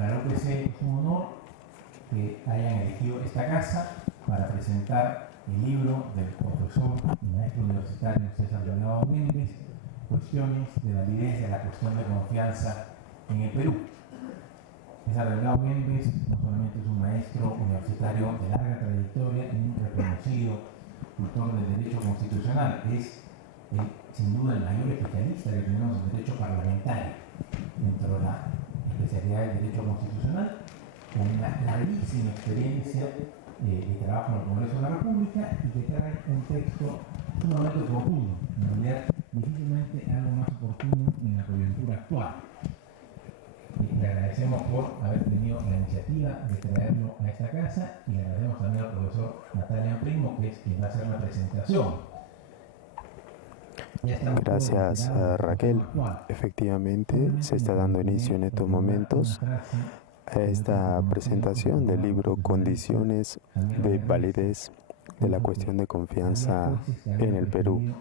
Para la UPC es un honor que hayan elegido esta casa para presentar el libro del profesor y maestro universitario César Delgado Méndez, Cuestiones de validez de la cuestión de confianza en el Perú. César Delgado Méndez no solamente es un maestro universitario de larga trayectoria y un reconocido tutor del derecho constitucional, es sin duda el mayor especialista que tenemos en derecho parlamentario dentro de la especialidad del derecho constitucional, con una larguísima experiencia de trabajo en el Congreso de la República y que trae un texto sumamente oportuno, en realidad difícilmente algo más oportuno en la coyuntura actual. Le agradecemos por haber tenido la iniciativa de traerlo a esta casa y le agradecemos también al profesor Natalia Primo, que es quien va a hacer la presentación. Gracias, Raquel. Efectivamente, se está dando inicio en estos momentos a esta presentación del libro Condiciones de validez de la cuestión de confianza en el Perú.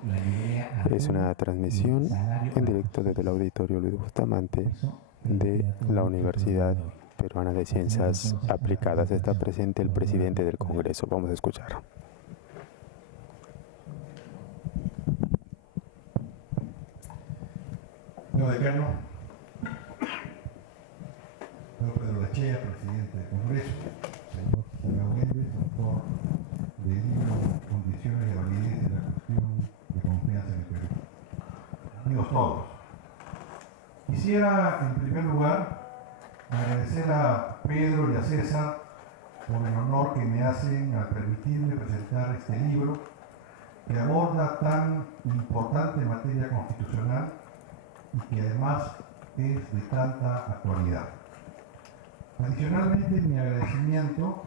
Es una transmisión en directo desde el Auditorio Luis Bustamante de la Universidad Peruana de Ciencias Aplicadas. Está presente el presidente del Congreso. Vamos a escuchar. Señor decano, señor Pedro Lachea, presidente del Congreso, señor Delgado Méndez, autor del libro Condiciones de validez de la cuestión de confianza en el Perú. Amigos todos, quisiera en primer lugar agradecer a Pedro y a César por el honor que me hacen al permitirme presentar este libro que aborda tan importante materia constitucional y que además es de tanta actualidad. Adicionalmente, mi agradecimiento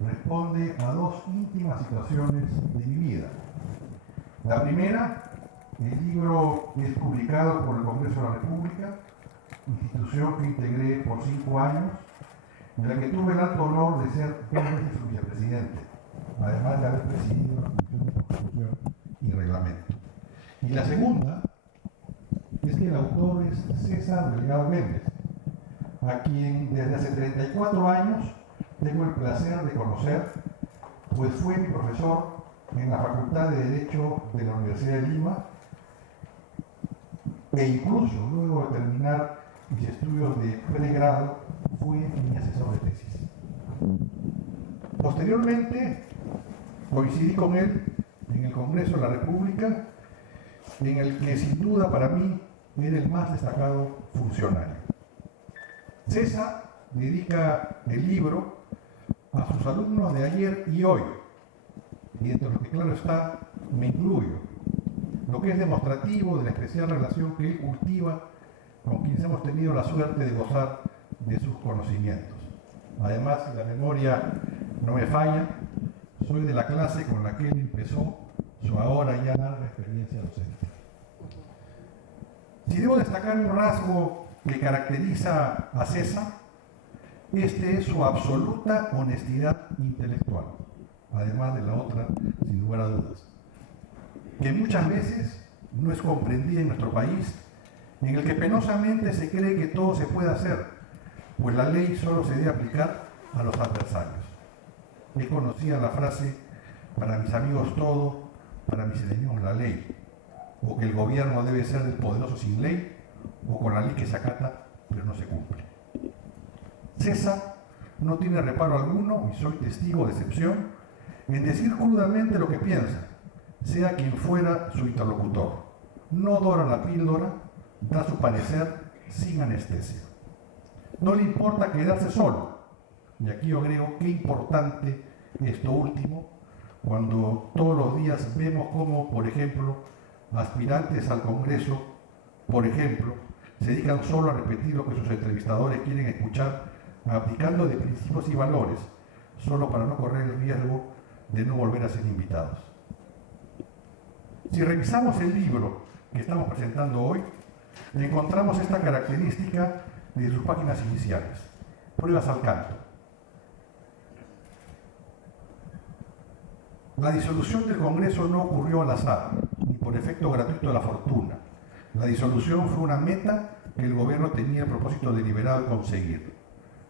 responde a dos íntimas situaciones de mi vida. La primera, el libro es publicado por el Congreso de la República, institución que integré por 5 años, en la que tuve el alto honor de ser 2 veces su vicepresidente, además de haber presidido la Comisión de Constitución y Reglamento. Y la segunda, es que el autor es César Delgado Méndez, a quien desde hace 34 años tengo el placer de conocer, pues fue mi profesor en la Facultad de Derecho de la Universidad de Lima e incluso luego de terminar mis estudios de pregrado fue mi asesor de tesis. Posteriormente coincidí con él en el Congreso de la República, en el que sin duda para mí era el más destacado funcionario. César dedica el libro a sus alumnos de ayer y hoy, y entre los que claro está, me incluyo, lo que es demostrativo de la especial relación que él cultiva con quienes hemos tenido la suerte de gozar de sus conocimientos. Además, si la memoria no me falla, soy de la clase con la que él empezó su ahora ya larga experiencia docente. Si debo destacar un rasgo que caracteriza a César, este es su absoluta honestidad intelectual, además de la otra, sin lugar a dudas, que muchas veces no es comprendida en nuestro país, en el que penosamente se cree que todo se puede hacer, pues la ley solo se debe aplicar a los adversarios. Es conocida la frase, para mis amigos todo, para mis enemigos la ley, o que el gobierno debe ser del poderoso sin ley, o con la ley que se acata, pero no se cumple. César no tiene reparo alguno, y soy testigo de excepción, en decir crudamente lo que piensa, sea quien fuera su interlocutor. No dora la píldora, da su parecer sin anestesia. No le importa quedarse solo, y aquí yo agrego qué importante esto último, cuando todos los días vemos cómo, por ejemplo, aspirantes al Congreso, por ejemplo, se dedican solo a repetir lo que sus entrevistadores quieren escuchar, aplicando de principios y valores, solo para no correr el riesgo de no volver a ser invitados. Si revisamos el libro que estamos presentando hoy, encontramos esta característica de sus páginas iniciales. Pruebas al canto. La disolución del Congreso no ocurrió al azar, ni por efecto gratuito de la fortuna. La disolución fue una meta que el gobierno tenía el propósito deliberado de conseguir.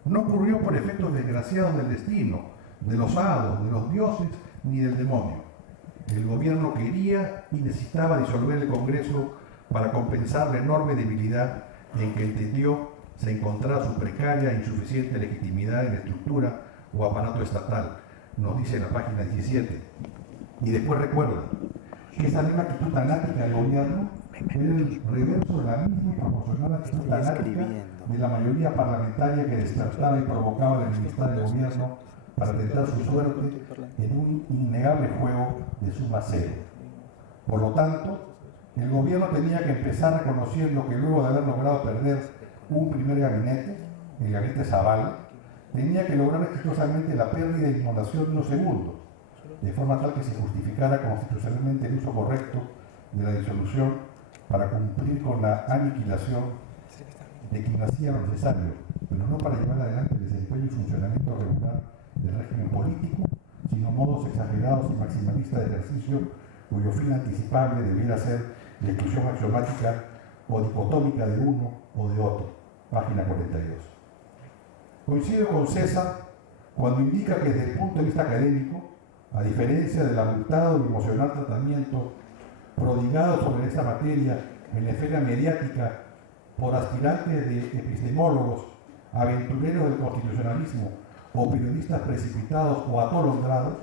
No ocurrió por efectos desgraciados del destino, de los hados, de los dioses, ni del demonio. El gobierno quería y necesitaba disolver el Congreso para compensar la enorme debilidad en que entendió se encontraba su precaria e insuficiente legitimidad en la estructura o aparato estatal, nos dice en la página 17. Y después recuerda que esa misma actitud tanática del gobierno era el reverso de la misma y proporcional actitud tanática de la mayoría parlamentaria que despertaba y provocaba la enemistad del gobierno para tentar su suerte en un innegable juego de suma cero. Por lo tanto, el gobierno tenía que empezar reconociendo que luego de haber logrado perder un primer gabinete, el gabinete Zavala, tenía que lograr exitosamente la pérdida e inmolación de unos segundos, de forma tal que se justificara constitucionalmente el uso correcto de la disolución para cumplir con la aniquilación de quien hacía lo necesario, pero no para llevar adelante el desempeño y funcionamiento regular del régimen político, sino modos exagerados y maximalistas de ejercicio cuyo fin anticipable debiera ser la exclusión axiomática o dicotómica de uno o de otro. Página 42. Coincido con César cuando indica que desde el punto de vista académico, a diferencia del abultado y emocional tratamiento prodigado sobre esta materia en la esfera mediática por aspirantes de epistemólogos, aventureros del constitucionalismo o periodistas precipitados o atolondrados,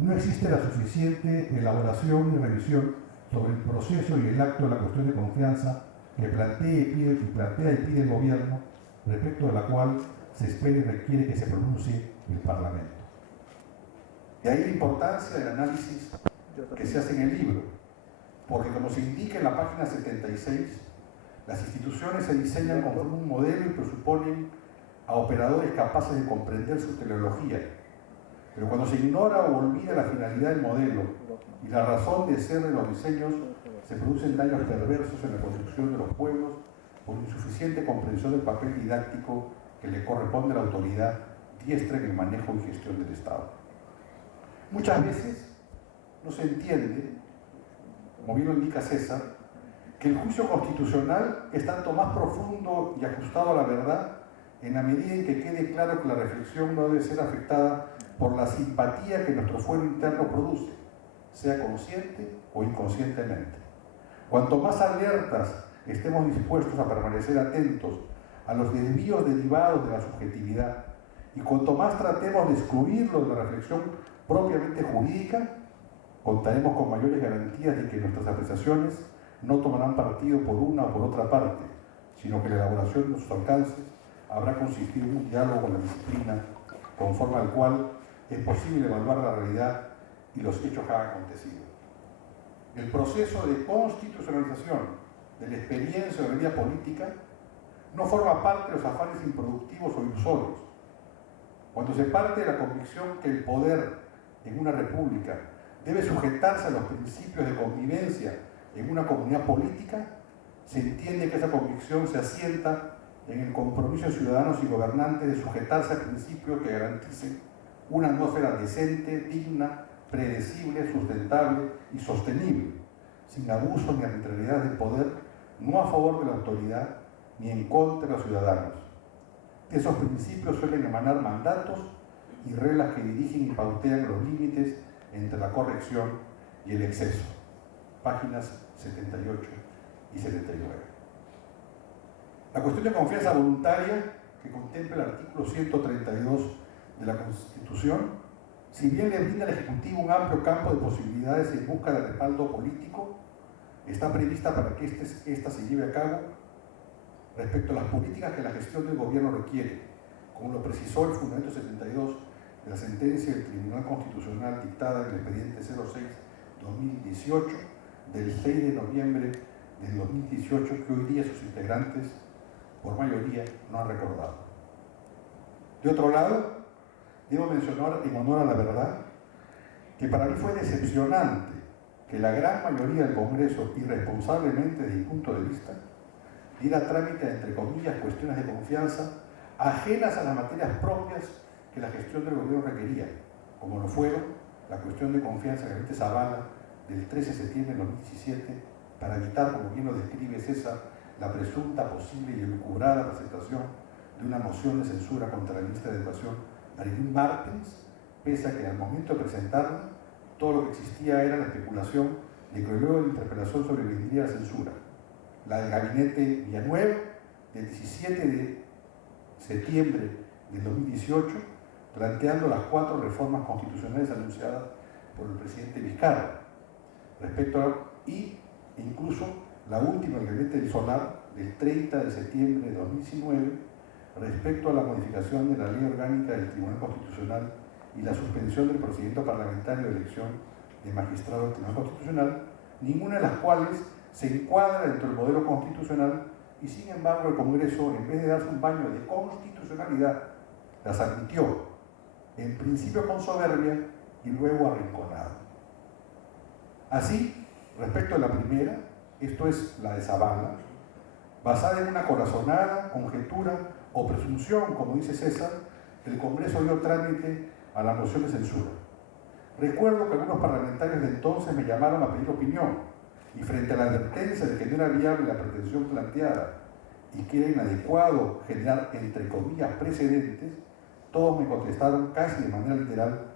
no existe la suficiente elaboración y revisión sobre el proceso y el acto de la cuestión de confianza que plantea y pide el gobierno, respecto de la cual se espera y requiere que se pronuncie el Parlamento. De ahí la importancia del análisis que se hace en el libro, porque como se indica en la página 76, las instituciones se diseñan conforme un modelo y presuponen a operadores capaces de comprender su teleología. Pero cuando se ignora o olvida la finalidad del modelo y la razón de ser de los diseños, se producen daños perversos en la construcción de los pueblos por insuficiente comprensión del papel didáctico que le corresponde a la autoridad diestra en el manejo y gestión del Estado. Muchas veces no se entiende, como bien lo indica César, que el juicio constitucional es tanto más profundo y ajustado a la verdad en la medida en que quede claro que la reflexión no debe ser afectada por la simpatía que nuestro fuero interno produce, sea consciente o inconscientemente. Cuanto más alertas estemos dispuestos a permanecer atentos a los desvíos derivados de la subjetividad y cuanto más tratemos de excluirlo de la reflexión propiamente jurídica, contaremos con mayores garantías de que nuestras apreciaciones no tomarán partido por una o por otra parte, sino que la elaboración de sus alcances habrá consistido en un diálogo con la disciplina, conforme al cual es posible evaluar la realidad y los hechos que han acontecido. El proceso de constitucionalización de la experiencia de la vida política no forma parte de los afanes improductivos o ilusorios. Cuando se parte de la convicción que el poder en una república debe sujetarse a los principios de convivencia en una comunidad política, se entiende que esa convicción se asienta en el compromiso de ciudadanos y gobernantes de sujetarse a principios que garanticen una atmósfera decente, digna, predecible, sustentable y sostenible, sin abuso ni arbitrariedad del poder, no a favor de la autoridad ni en contra de los ciudadanos. De esos principios suelen emanar mandatos y reglas que dirigen y pautean los límites entre la corrección y el exceso. Páginas 78 y 79. La cuestión de confianza voluntaria que contempla el artículo 132 de la Constitución, si bien le brinda al Ejecutivo un amplio campo de posibilidades en busca de respaldo político, está prevista para que ésta se lleve a cabo respecto a las políticas que la gestión del gobierno requiere, como lo precisó el fundamento 72 de la sentencia del Tribunal Constitucional dictada en el expediente 06-2018 del 6 de noviembre del 2018, que hoy día sus integrantes, por mayoría, no han recordado. De otro lado, debo mencionar en honor a la verdad que para mí fue decepcionante que la gran mayoría del Congreso, irresponsablemente desde mi punto de vista, diera trámite a, entre comillas, cuestiones de confianza ajenas a las materias propias que la gestión del gobierno requería, como lo fueron la cuestión de confianza que ahorita Zavala del 13 de septiembre de 2017, para evitar, como bien lo describe César, la presunta, posible y elucubrada presentación de una moción de censura contra la ministra de Educación, Marilyn Martens, pese a que al momento de presentarla, todo lo que existía era la especulación de que luego de la interpelación sobrevendría la censura. La del gabinete Villanueva, del 17 de septiembre del 2018, planteando las 4 reformas constitucionales anunciadas por el presidente Vizcarra, e incluso la última del gabinete del Solar, del 30 de septiembre de 2019, respecto a la modificación de la ley orgánica del Tribunal Constitucional y la suspensión del procedimiento parlamentario de elección de magistrado del Tribunal Constitucional, ninguna de las cuales se encuadra dentro del modelo constitucional y sin embargo el Congreso, en vez de darse un baño de constitucionalidad, las admitió, en principio con soberbia y luego arrinconado. Así, respecto a la primera, esto es la de Zavala, basada en una corazonada, conjetura o presunción, como dice César, el Congreso dio trámite a la moción de censura. Recuerdo que algunos parlamentarios de entonces me llamaron a pedir opinión, y frente a la advertencia de que no era viable la pretensión planteada y que era inadecuado generar, entre comillas, precedentes, todos me contestaron casi de manera literal: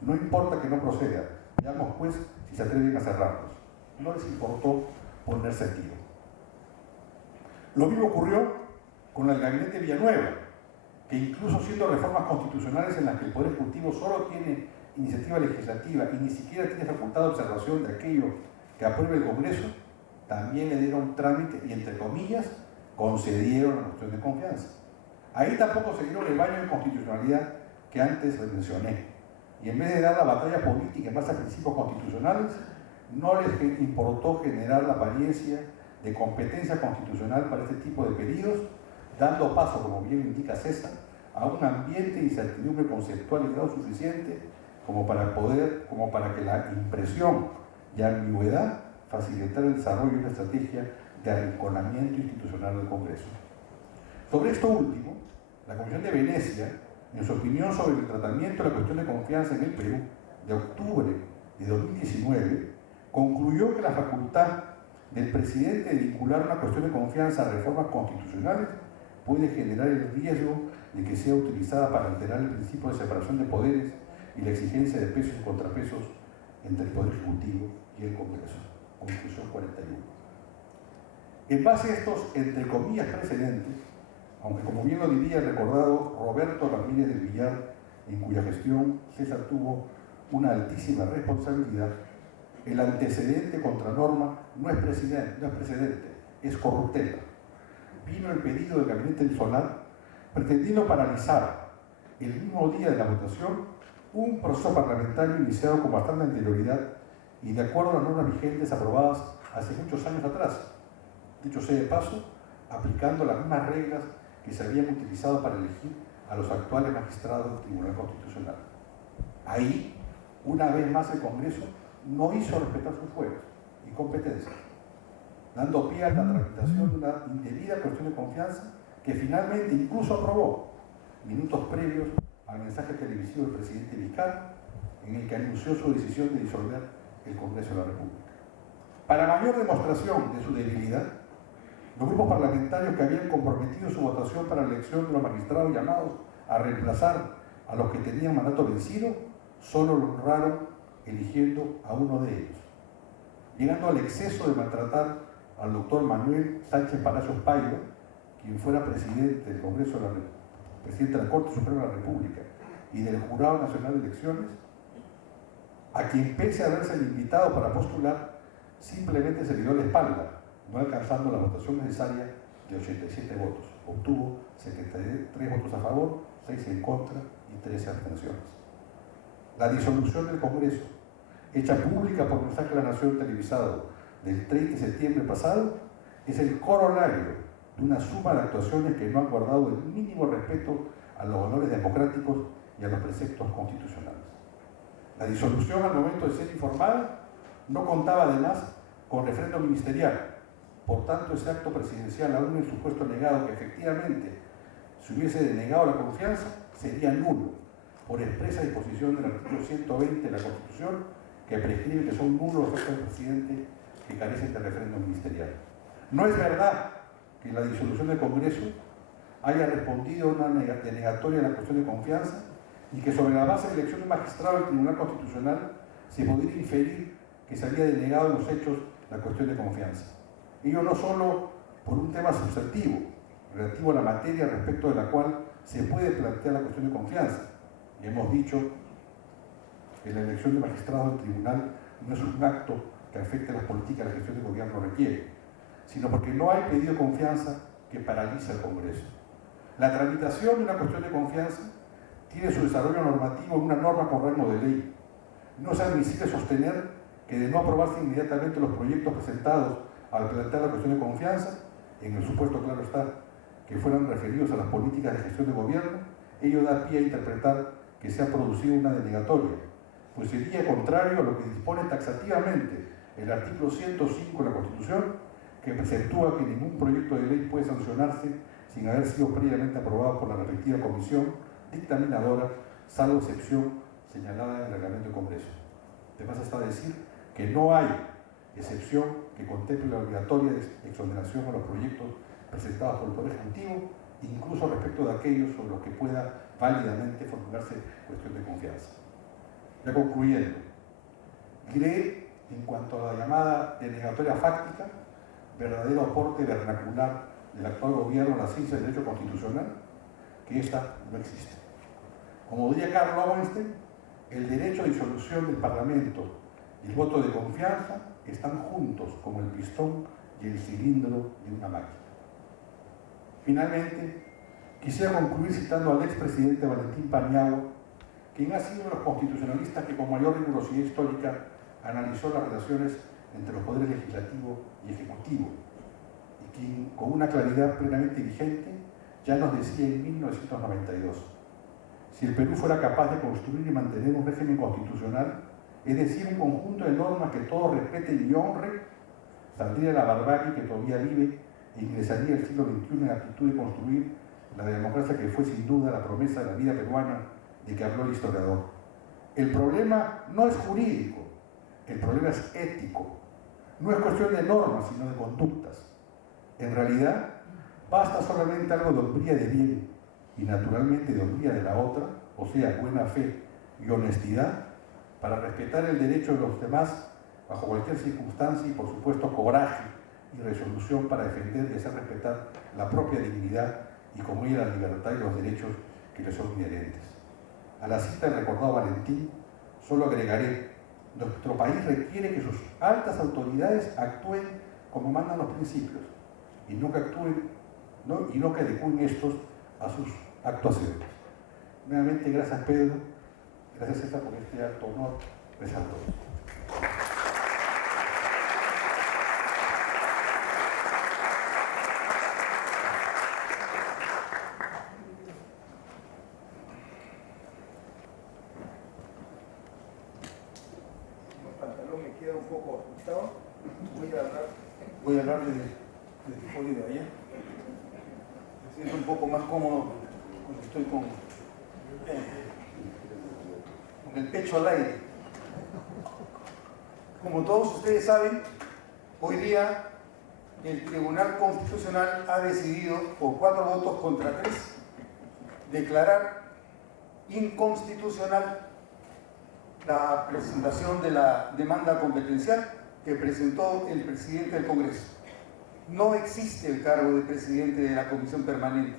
no importa que no proceda, veamos pues si se atreven a cerrarlos. No les importó poner sentido. Lo mismo ocurrió con el gabinete Villanueva, que incluso siendo reformas constitucionales en las que el Poder Ejecutivo solo tiene iniciativa legislativa y ni siquiera tiene facultad de observación de aquello que apruebe el Congreso, también le dieron trámite y, entre comillas, concedieron la moción de confianza. Ahí tampoco se dieron el baño de constitucionalidad que antes les mencioné. Y en vez de dar la batalla política en base a principios constitucionales, no les importó generar la apariencia de competencia constitucional para este tipo de pedidos, dando paso, como bien indica César, a un ambiente de incertidumbre conceptual y grado suficiente como para que la impresión y ambigüedad facilitara el desarrollo de una estrategia de arrinconamiento institucional del Congreso. Sobre esto último, la Comisión de Venecia, en su opinión sobre el tratamiento de la cuestión de confianza en el Perú de octubre de 2019, concluyó que la facultad del presidente de vincular una cuestión de confianza a reformas constitucionales puede generar el riesgo de que sea utilizada para alterar el principio de separación de poderes y la exigencia de pesos y contrapesos entre el Poder Ejecutivo y el Congreso. Conclusión 41. En base a estos, entre comillas, precedentes, aunque como bien lo diría el recordado Roberto Ramírez del Villar, en cuya gestión César tuvo una altísima responsabilidad, el antecedente contra norma no es precedente, es corruptela. Vino el pedido del gabinete del Solar pretendiendo paralizar el mismo día de la votación un proceso parlamentario iniciado con bastante anterioridad y de acuerdo a las normas vigentes aprobadas hace muchos años atrás, dicho sea de paso, aplicando las mismas reglas que se habían utilizado para elegir a los actuales magistrados del Tribunal Constitucional. Ahí, una vez más, el Congreso no hizo respetar sus fueros y competencias, dando pie a la tramitación de una indebida cuestión de confianza que finalmente incluso aprobó minutos previos al mensaje televisivo del presidente Vizcarra, en el que anunció su decisión de disolver el Congreso de la República. Para mayor demostración de su debilidad, los grupos parlamentarios que habían comprometido su votación para la elección de los magistrados llamados a reemplazar a los que tenían mandato vencido, solo lo honraron eligiendo a uno de ellos, llegando al exceso de maltratar al doctor Manuel Sánchez Palacios Payo, quien fuera presidente del Congreso de la República, presidente de la Corte Suprema de la República y del Jurado Nacional de Elecciones, a quien pese a haberse invitado para postular, simplemente se le dio la espalda, no alcanzando la votación necesaria de 87 votos. Obtuvo 73 votos a favor, 6 en contra y 13 abstenciones. La disolución del Congreso, hecha pública por Mensaje de la Nación televisado del 30 de septiembre pasado, es el corolario de una suma de actuaciones que no han guardado el mínimo respeto a los valores democráticos y a los preceptos constitucionales. La disolución, al momento de ser informada, no contaba además con referendo ministerial. Por tanto, ese acto presidencial, aún en el supuesto negado que efectivamente se hubiese denegado la confianza, sería nulo, por expresa disposición del artículo 120 de la Constitución, que prescribe que son nulos los actos del presidente que carecen de referendo ministerial. No es verdad que la disolución del Congreso haya respondido a una denegatoria de la cuestión de confianza y que sobre la base de elección de magistrado del Tribunal Constitucional se podría inferir que se había denegado en los hechos la cuestión de confianza. Ello no solo por un tema sustantivo, relativo a la materia respecto de la cual se puede plantear la cuestión de confianza. Y hemos dicho que la elección de magistrado del tribunal no es un acto que afecte a las políticas de la gestión de gobierno requiere, sino porque no hay pedido de confianza que paralice al Congreso. La tramitación de una cuestión de confianza tiene su desarrollo normativo en una norma con rango de ley. No es admisible sostener que de no aprobarse inmediatamente los proyectos presentados al plantear la cuestión de confianza, en el supuesto, claro está, que fueran referidos a las políticas de gestión de gobierno, ello da pie a interpretar que se ha producido una denegatoria, pues sería contrario a lo que dispone taxativamente el artículo 105 de la Constitución, que preceptúa que ningún proyecto de ley puede sancionarse sin haber sido previamente aprobado por la respectiva comisión dictaminadora, salvo excepción señalada en el reglamento del Congreso. Además está a decir que no hay excepción que contemple la obligatoria exoneración a los proyectos presentados por el Poder Ejecutivo, incluso respecto de aquellos sobre los que pueda válidamente formularse cuestión de confianza. Ya concluyendo, diré en cuanto a la llamada denegatoria fáctica, verdadero aporte vernacular del actual gobierno a la ciencia del derecho constitucional, que ésta no existe. Como diría Karl Lowenstein, el derecho a disolución del Parlamento y el voto de confianza están juntos como el pistón y el cilindro de una máquina. Finalmente, quisiera concluir citando al expresidente Valentín Paniagua, quien ha sido uno de los constitucionalistas que con mayor rigurosidad histórica analizó las relaciones entre los poderes legislativo y ejecutivo, y quien con una claridad plenamente vigente ya nos decía en 1992: si el Perú fuera capaz de construir y mantener un régimen constitucional, es decir, un conjunto de normas que todos respeten y honren, saldría de la barbarie que todavía vive e ingresaría el siglo XXI en la actitud de construir la democracia que fue sin duda la promesa de la vida peruana de que habló el historiador. El problema no es jurídico, el problema es ético. No es cuestión de normas, sino de conductas. En realidad, basta solamente algo de hombría de bien y naturalmente de hombría de la otra, o sea, buena fe y honestidad, para respetar el derecho de los demás bajo cualquier circunstancia y, por supuesto, coraje y resolución para defender y hacer respetar la propia dignidad y como ella la libertad y los derechos que le son inherentes. A la cita del recordado Valentín, solo agregaré: nuestro país requiere que sus altas autoridades actúen como mandan los principios y no que adecúen estos a sus actuaciones. Nuevamente, gracias Pedro, gracias César por este alto honor. Gracias a todos. Me queda un poco ajustado. Voy a hablar de este folio de allá. Me siento un poco más cómodo cuando estoy con el pecho al aire. Como todos ustedes saben, hoy día el Tribunal Constitucional ha decidido, por 4 votos contra 3, declarar inconstitucional la presentación de la demanda competencial que presentó el presidente del Congreso. No existe el cargo de presidente de la Comisión Permanente.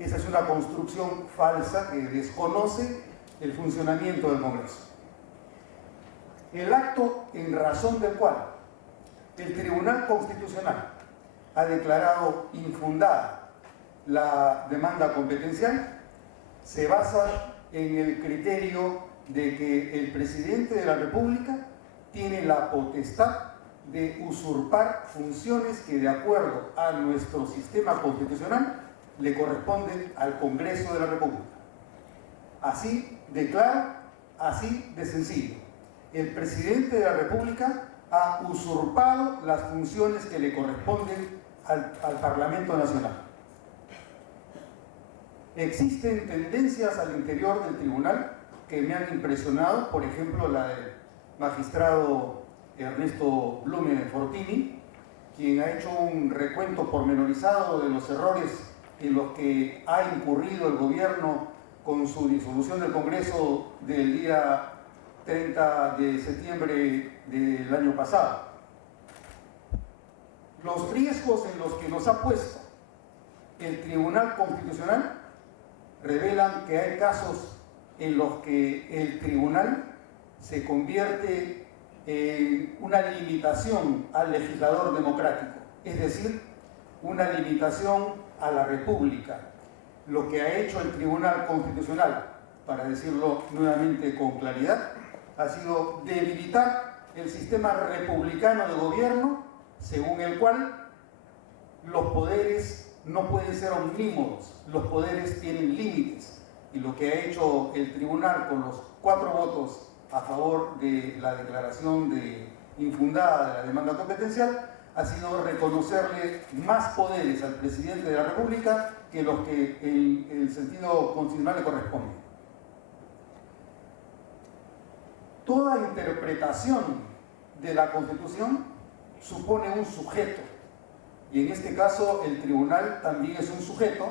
Esa es una construcción falsa que desconoce el funcionamiento del Congreso. El acto en razón del cual el Tribunal Constitucional ha declarado infundada la demanda competencial se basa en el criterio de que el presidente de la República tiene la potestad de usurpar funciones que, de acuerdo a nuestro sistema constitucional, le corresponden al Congreso de la República. Así de claro, así de sencillo. El presidente de la República ha usurpado las funciones que le corresponden al Parlamento Nacional. Existen tendencias al interior del tribunal que me han impresionado, por ejemplo la del magistrado Ernesto Blume Fortini, quien ha hecho un recuento pormenorizado de los errores en los que ha incurrido el gobierno con su disolución del Congreso del día 30 de septiembre del año pasado. Los riesgos en los que nos ha puesto el Tribunal Constitucional revelan que hay casos en los que el Tribunal se convierte en una limitación al legislador democrático, es decir, una limitación a la República. Lo que ha hecho el Tribunal Constitucional, para decirlo nuevamente con claridad, ha sido debilitar el sistema republicano de gobierno, según el cual los poderes no pueden ser omnímodos, los poderes tienen límites. Y lo que ha hecho el Tribunal con los 4 votos a favor de la declaración infundada de la demanda competencial ha sido reconocerle más poderes al presidente de la República que los que en el sentido constitucional le corresponden. Toda interpretación de la Constitución supone un sujeto, y en este caso el Tribunal también es un sujeto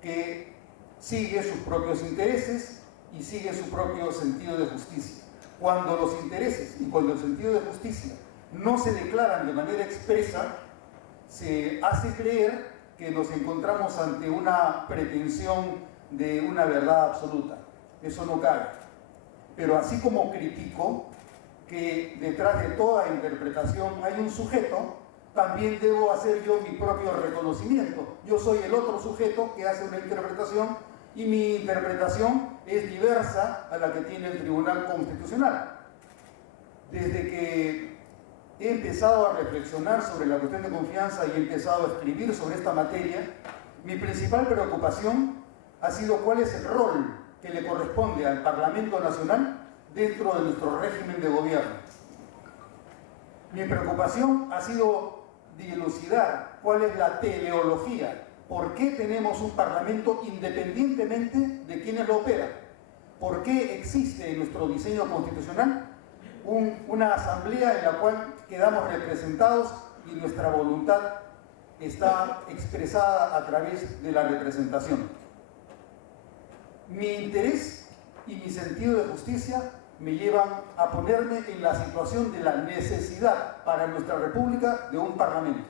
que sigue sus propios intereses y sigue su propio sentido de justicia. Cuando los intereses y cuando el sentido de justicia no se declaran de manera expresa, se hace creer que nos encontramos ante una pretensión de una verdad absoluta. Eso no cabe. Pero así como critico que detrás de toda interpretación hay un sujeto, también debo hacer yo mi propio reconocimiento. Yo soy el otro sujeto que hace una interpretación y mi interpretación es diversa a la que tiene el Tribunal Constitucional. Desde que he empezado a reflexionar sobre la cuestión de confianza y he empezado a escribir sobre esta materia, mi principal preocupación ha sido cuál es el rol que le corresponde al Parlamento Nacional dentro de nuestro régimen de gobierno. Mi preocupación ha sido dilucidar cuál es la teleología, por qué tenemos un Parlamento independientemente de quienes lo operan, por qué existe en nuestro diseño constitucional una asamblea en la cual quedamos representados y nuestra voluntad está expresada a través de la representación. Mi interés y mi sentido de justicia me llevan a ponerme en la situación de la necesidad para nuestra República de un Parlamento.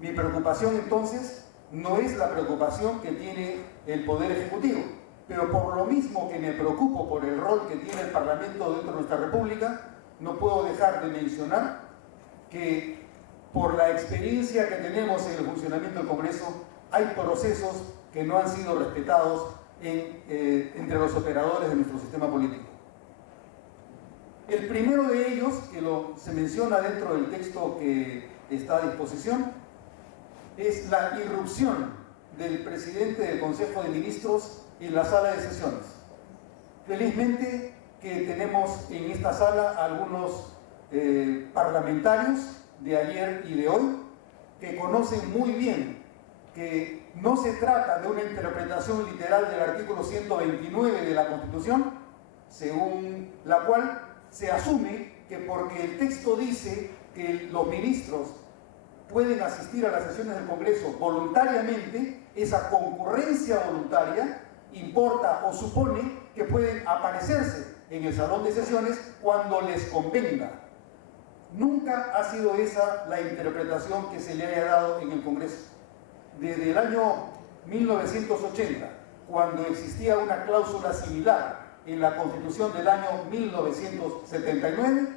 Mi preocupación entonces no es la preocupación que tiene el Poder Ejecutivo, pero por lo mismo que me preocupo por el rol que tiene el Parlamento dentro de nuestra República, no puedo dejar de mencionar que por la experiencia que tenemos en el funcionamiento del Congreso, hay procesos que no han sido respetados entre los operadores de nuestro sistema político. El primero de ellos, que se menciona dentro del texto que está a disposición, es la irrupción del presidente del Consejo de Ministros en la sala de sesiones. Felizmente que tenemos en esta sala algunos parlamentarios de ayer y de hoy que conocen muy bien que no se trata de una interpretación literal del artículo 129 de la Constitución, según la cual se asume que porque el texto dice que los ministros pueden asistir a las sesiones del Congreso voluntariamente, esa concurrencia voluntaria importa o supone que pueden aparecerse en el salón de sesiones cuando les convenga. Nunca ha sido esa la interpretación que se le haya dado en el Congreso. Desde el año 1980, cuando existía una cláusula similar en la Constitución del año 1979,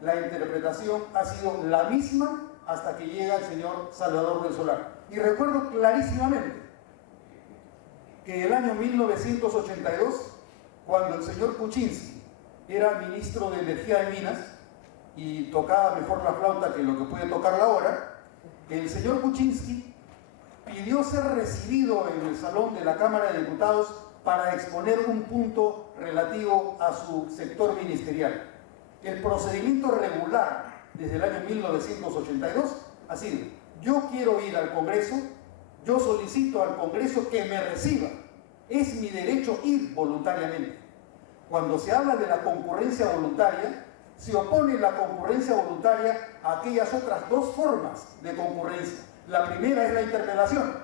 la interpretación ha sido la misma hasta que llega el señor Salvador del Solar. Y recuerdo clarísimamente que el año 1982, cuando el señor Kuczynski era ministro de Energía y Minas y tocaba mejor la flauta que lo que puede tocarla ahora, el señor Kuczynski pidió ser recibido en el salón de la Cámara de Diputados para exponer un punto relativo a su sector ministerial. El procedimiento regular desde el año 1982 ha sido: yo quiero ir al Congreso, yo solicito al Congreso que me reciba, es mi derecho ir voluntariamente. Cuando se habla de la concurrencia voluntaria, se opone la concurrencia voluntaria a aquellas otras dos formas de concurrencia. La primera es la interpelación,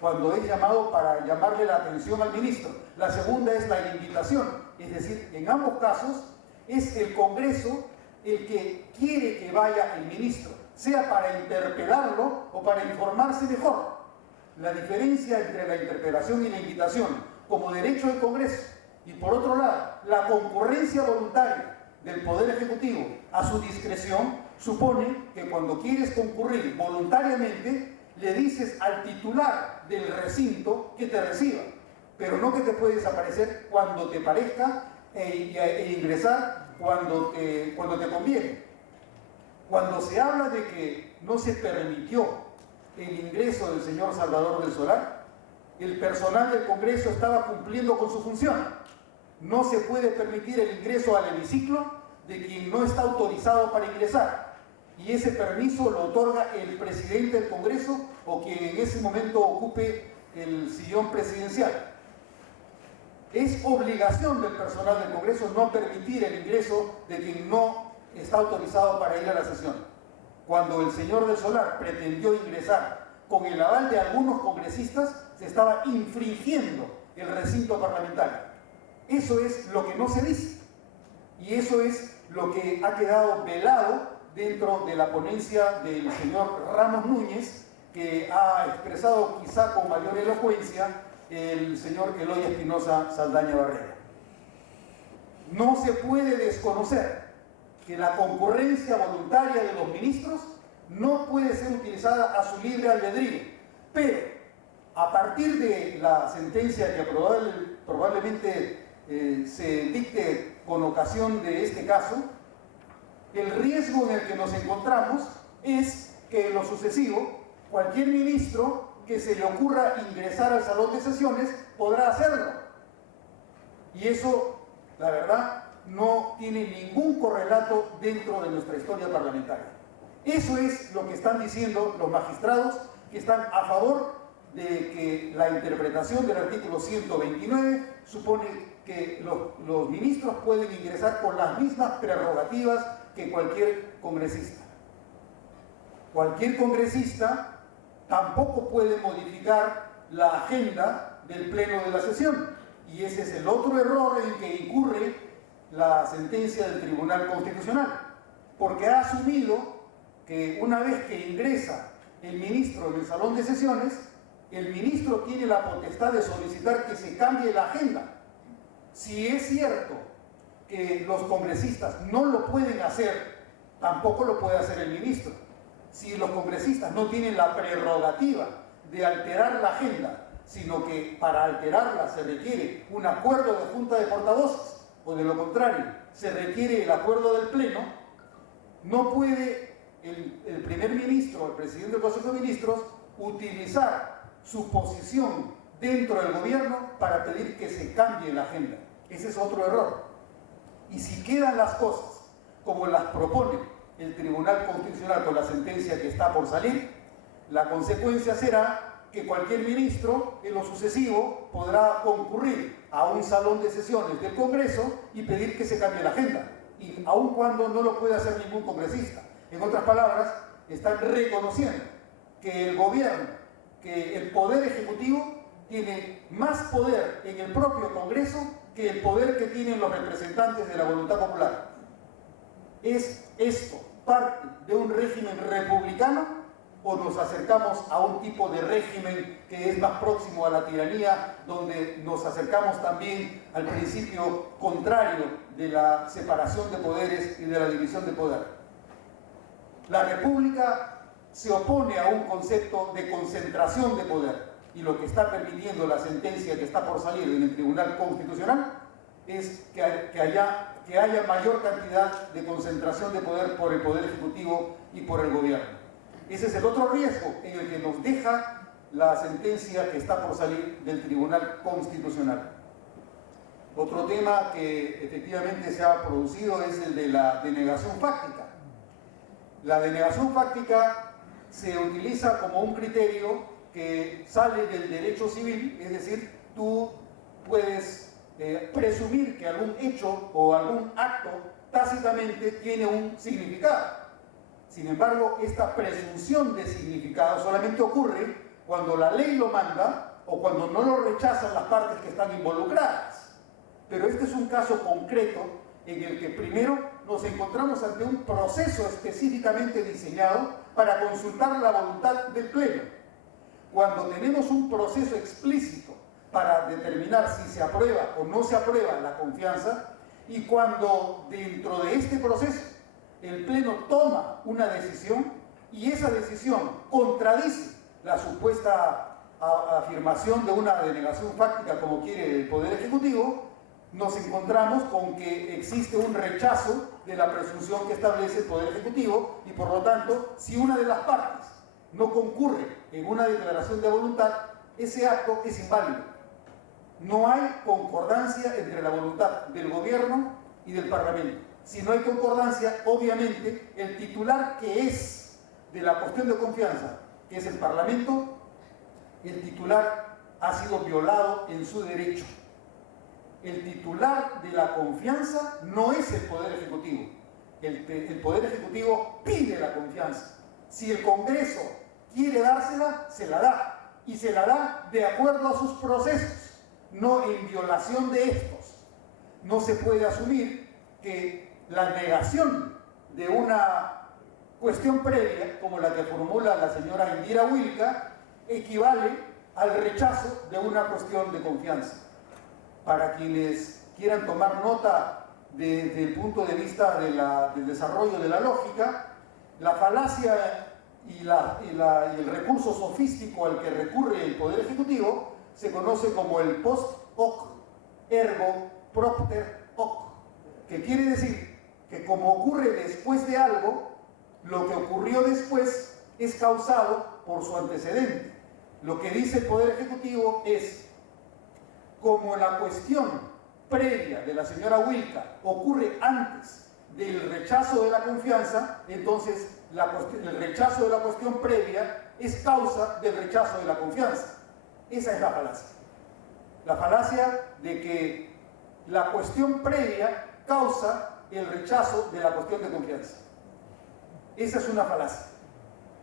cuando es llamado para llamarle la atención al ministro. La segunda es la invitación, es decir, en ambos casos es el Congreso el que quiere que vaya el ministro, sea para interpelarlo o para informarse mejor. La diferencia entre la interpelación y la invitación como derecho del Congreso y, por otro lado, la concurrencia voluntaria del Poder Ejecutivo a su discreción supone que cuando quieres concurrir voluntariamente le dices al titular del recinto que te reciba, pero no que te puede desaparecer cuando te parezca e ingresar cuando te conviene. Cuando se habla de que no se permitió el ingreso del señor Salvador del Solar, el personal del Congreso estaba cumpliendo con su función. No se puede permitir el ingreso al hemiciclo de quien no está autorizado para ingresar, y ese permiso lo otorga el presidente del Congreso o quien en ese momento ocupe el sillón presidencial. Es obligación del personal del Congreso no permitir el ingreso de quien no está autorizado para ir a la sesión. Cuando el señor del Solar pretendió ingresar con el aval de algunos congresistas, se estaba infringiendo el recinto parlamentario. Eso es lo que no se dice, y eso es lo que ha quedado velado dentro de la ponencia del señor Ramos Núñez, que ha expresado quizá con mayor elocuencia el señor Eloy Espinosa Saldaña Barrera. No se puede desconocer que la concurrencia voluntaria de los ministros no puede ser utilizada a su libre albedrío, pero a partir de la sentencia que probablemente se dicte con ocasión de este caso, el riesgo en el que nos encontramos es que en lo sucesivo cualquier ministro que se le ocurra ingresar al salón de sesiones podrá hacerlo. Y eso, la verdad, no tiene ningún correlato dentro de nuestra historia parlamentaria. Eso es lo que están diciendo los magistrados que están a favor de que la interpretación del artículo 129 supone que los ministros pueden ingresar con las mismas prerrogativas que cualquier congresista. Cualquier congresista tampoco puede modificar la agenda del pleno de la sesión, y ese es el otro error en que incurre la sentencia del Tribunal Constitucional, porque ha asumido que una vez que ingresa el ministro en el salón de sesiones, el ministro tiene la potestad de solicitar que se cambie la agenda. Si es cierto que los congresistas no lo pueden hacer, tampoco lo puede hacer el ministro. Si los congresistas no tienen la prerrogativa de alterar la agenda, sino que para alterarla se requiere un acuerdo de Junta de Portavoces, o de lo contrario, se requiere el acuerdo del Pleno, no puede el primer ministro, el presidente del Consejo de Ministros, utilizar su posición dentro del gobierno para pedir que se cambie la agenda. Ese es otro error. Y si quedan las cosas como las propone el Tribunal Constitucional con la sentencia que está por salir, la consecuencia será que cualquier ministro en lo sucesivo podrá concurrir a un salón de sesiones del Congreso y pedir que se cambie la agenda, y aun cuando no lo puede hacer ningún congresista. En otras palabras, están reconociendo que el gobierno, que el Poder Ejecutivo tiene más poder en el propio Congreso que el poder que tienen los representantes de la voluntad popular. ¿Es esto parte de un régimen republicano o nos acercamos a un tipo de régimen que es más próximo a la tiranía, donde nos acercamos también al principio contrario de la separación de poderes y de la división de poder? La República se opone a un concepto de concentración de poder, y lo que está permitiendo la sentencia que está por salir en el Tribunal Constitucional es que haya mayor cantidad de concentración de poder por el Poder Ejecutivo y por el Gobierno. Ese es el otro riesgo en el que nos deja la sentencia que está por salir del Tribunal Constitucional. Otro tema que efectivamente se ha producido es el de la denegación fáctica. La denegación fáctica se utiliza como un criterio que sale del derecho civil, es decir, tú puedes presumir que algún hecho o algún acto tácitamente tiene un significado. Sin embargo, esta presunción de significado solamente ocurre cuando la ley lo manda o cuando no lo rechazan las partes que están involucradas. Pero este es un caso concreto en el que primero nos encontramos ante un proceso específicamente diseñado para consultar la voluntad del Pleno. Cuando tenemos un proceso explícito para determinar si se aprueba o no se aprueba la confianza, y cuando dentro de este proceso el Pleno toma una decisión y esa decisión contradice la supuesta afirmación de una denegación fáctica como quiere el Poder Ejecutivo, nos encontramos con que existe un rechazo de la presunción que establece el Poder Ejecutivo y por lo tanto, si una de las partes no concurre en una declaración de voluntad, ese acto es inválido. No hay concordancia entre la voluntad del gobierno y del Parlamento. Si no hay concordancia, obviamente el titular que es de la cuestión de confianza, que es el Parlamento, el titular ha sido violado en su derecho. El titular de la confianza no es el Poder Ejecutivo. El Poder Ejecutivo pide la confianza. Si el Congreso quiere dársela, se la da. Y se la da de acuerdo a sus procesos, no en violación de estos. No se puede asumir que la negación de una cuestión previa, como la que formula la señora Indira Wilca, equivale al rechazo de una cuestión de confianza. Para quienes quieran tomar nota desde el punto de vista del desarrollo de la lógica, la falacia y el recurso sofístico al que recurre el Poder Ejecutivo se conoce como el post hoc ergo propter hoc, que quiere decir que como ocurre después de algo, lo que ocurrió después es causado por su antecedente. Lo que dice el Poder Ejecutivo es: como la cuestión previa de la señora Wilca ocurre antes del rechazo de la confianza, entonces el rechazo de la cuestión previa es causa del rechazo de la confianza. Esa es la falacia. La falacia de que la cuestión previa causa el rechazo de la cuestión de confianza. Esa es una falacia.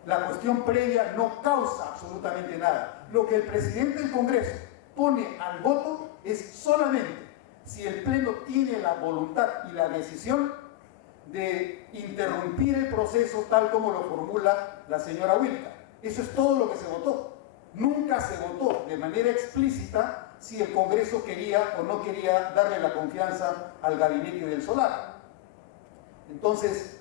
La cuestión previa no causa absolutamente nada. Lo que el presidente del Congreso pone al voto es solamente si el Pleno tiene la voluntad y la decisión de interrumpir el proceso tal como lo formula la señora Wilca. Eso es todo lo que se votó. Nunca se votó de manera explícita si el Congreso quería o no quería darle la confianza al gabinete del Solar. Entonces,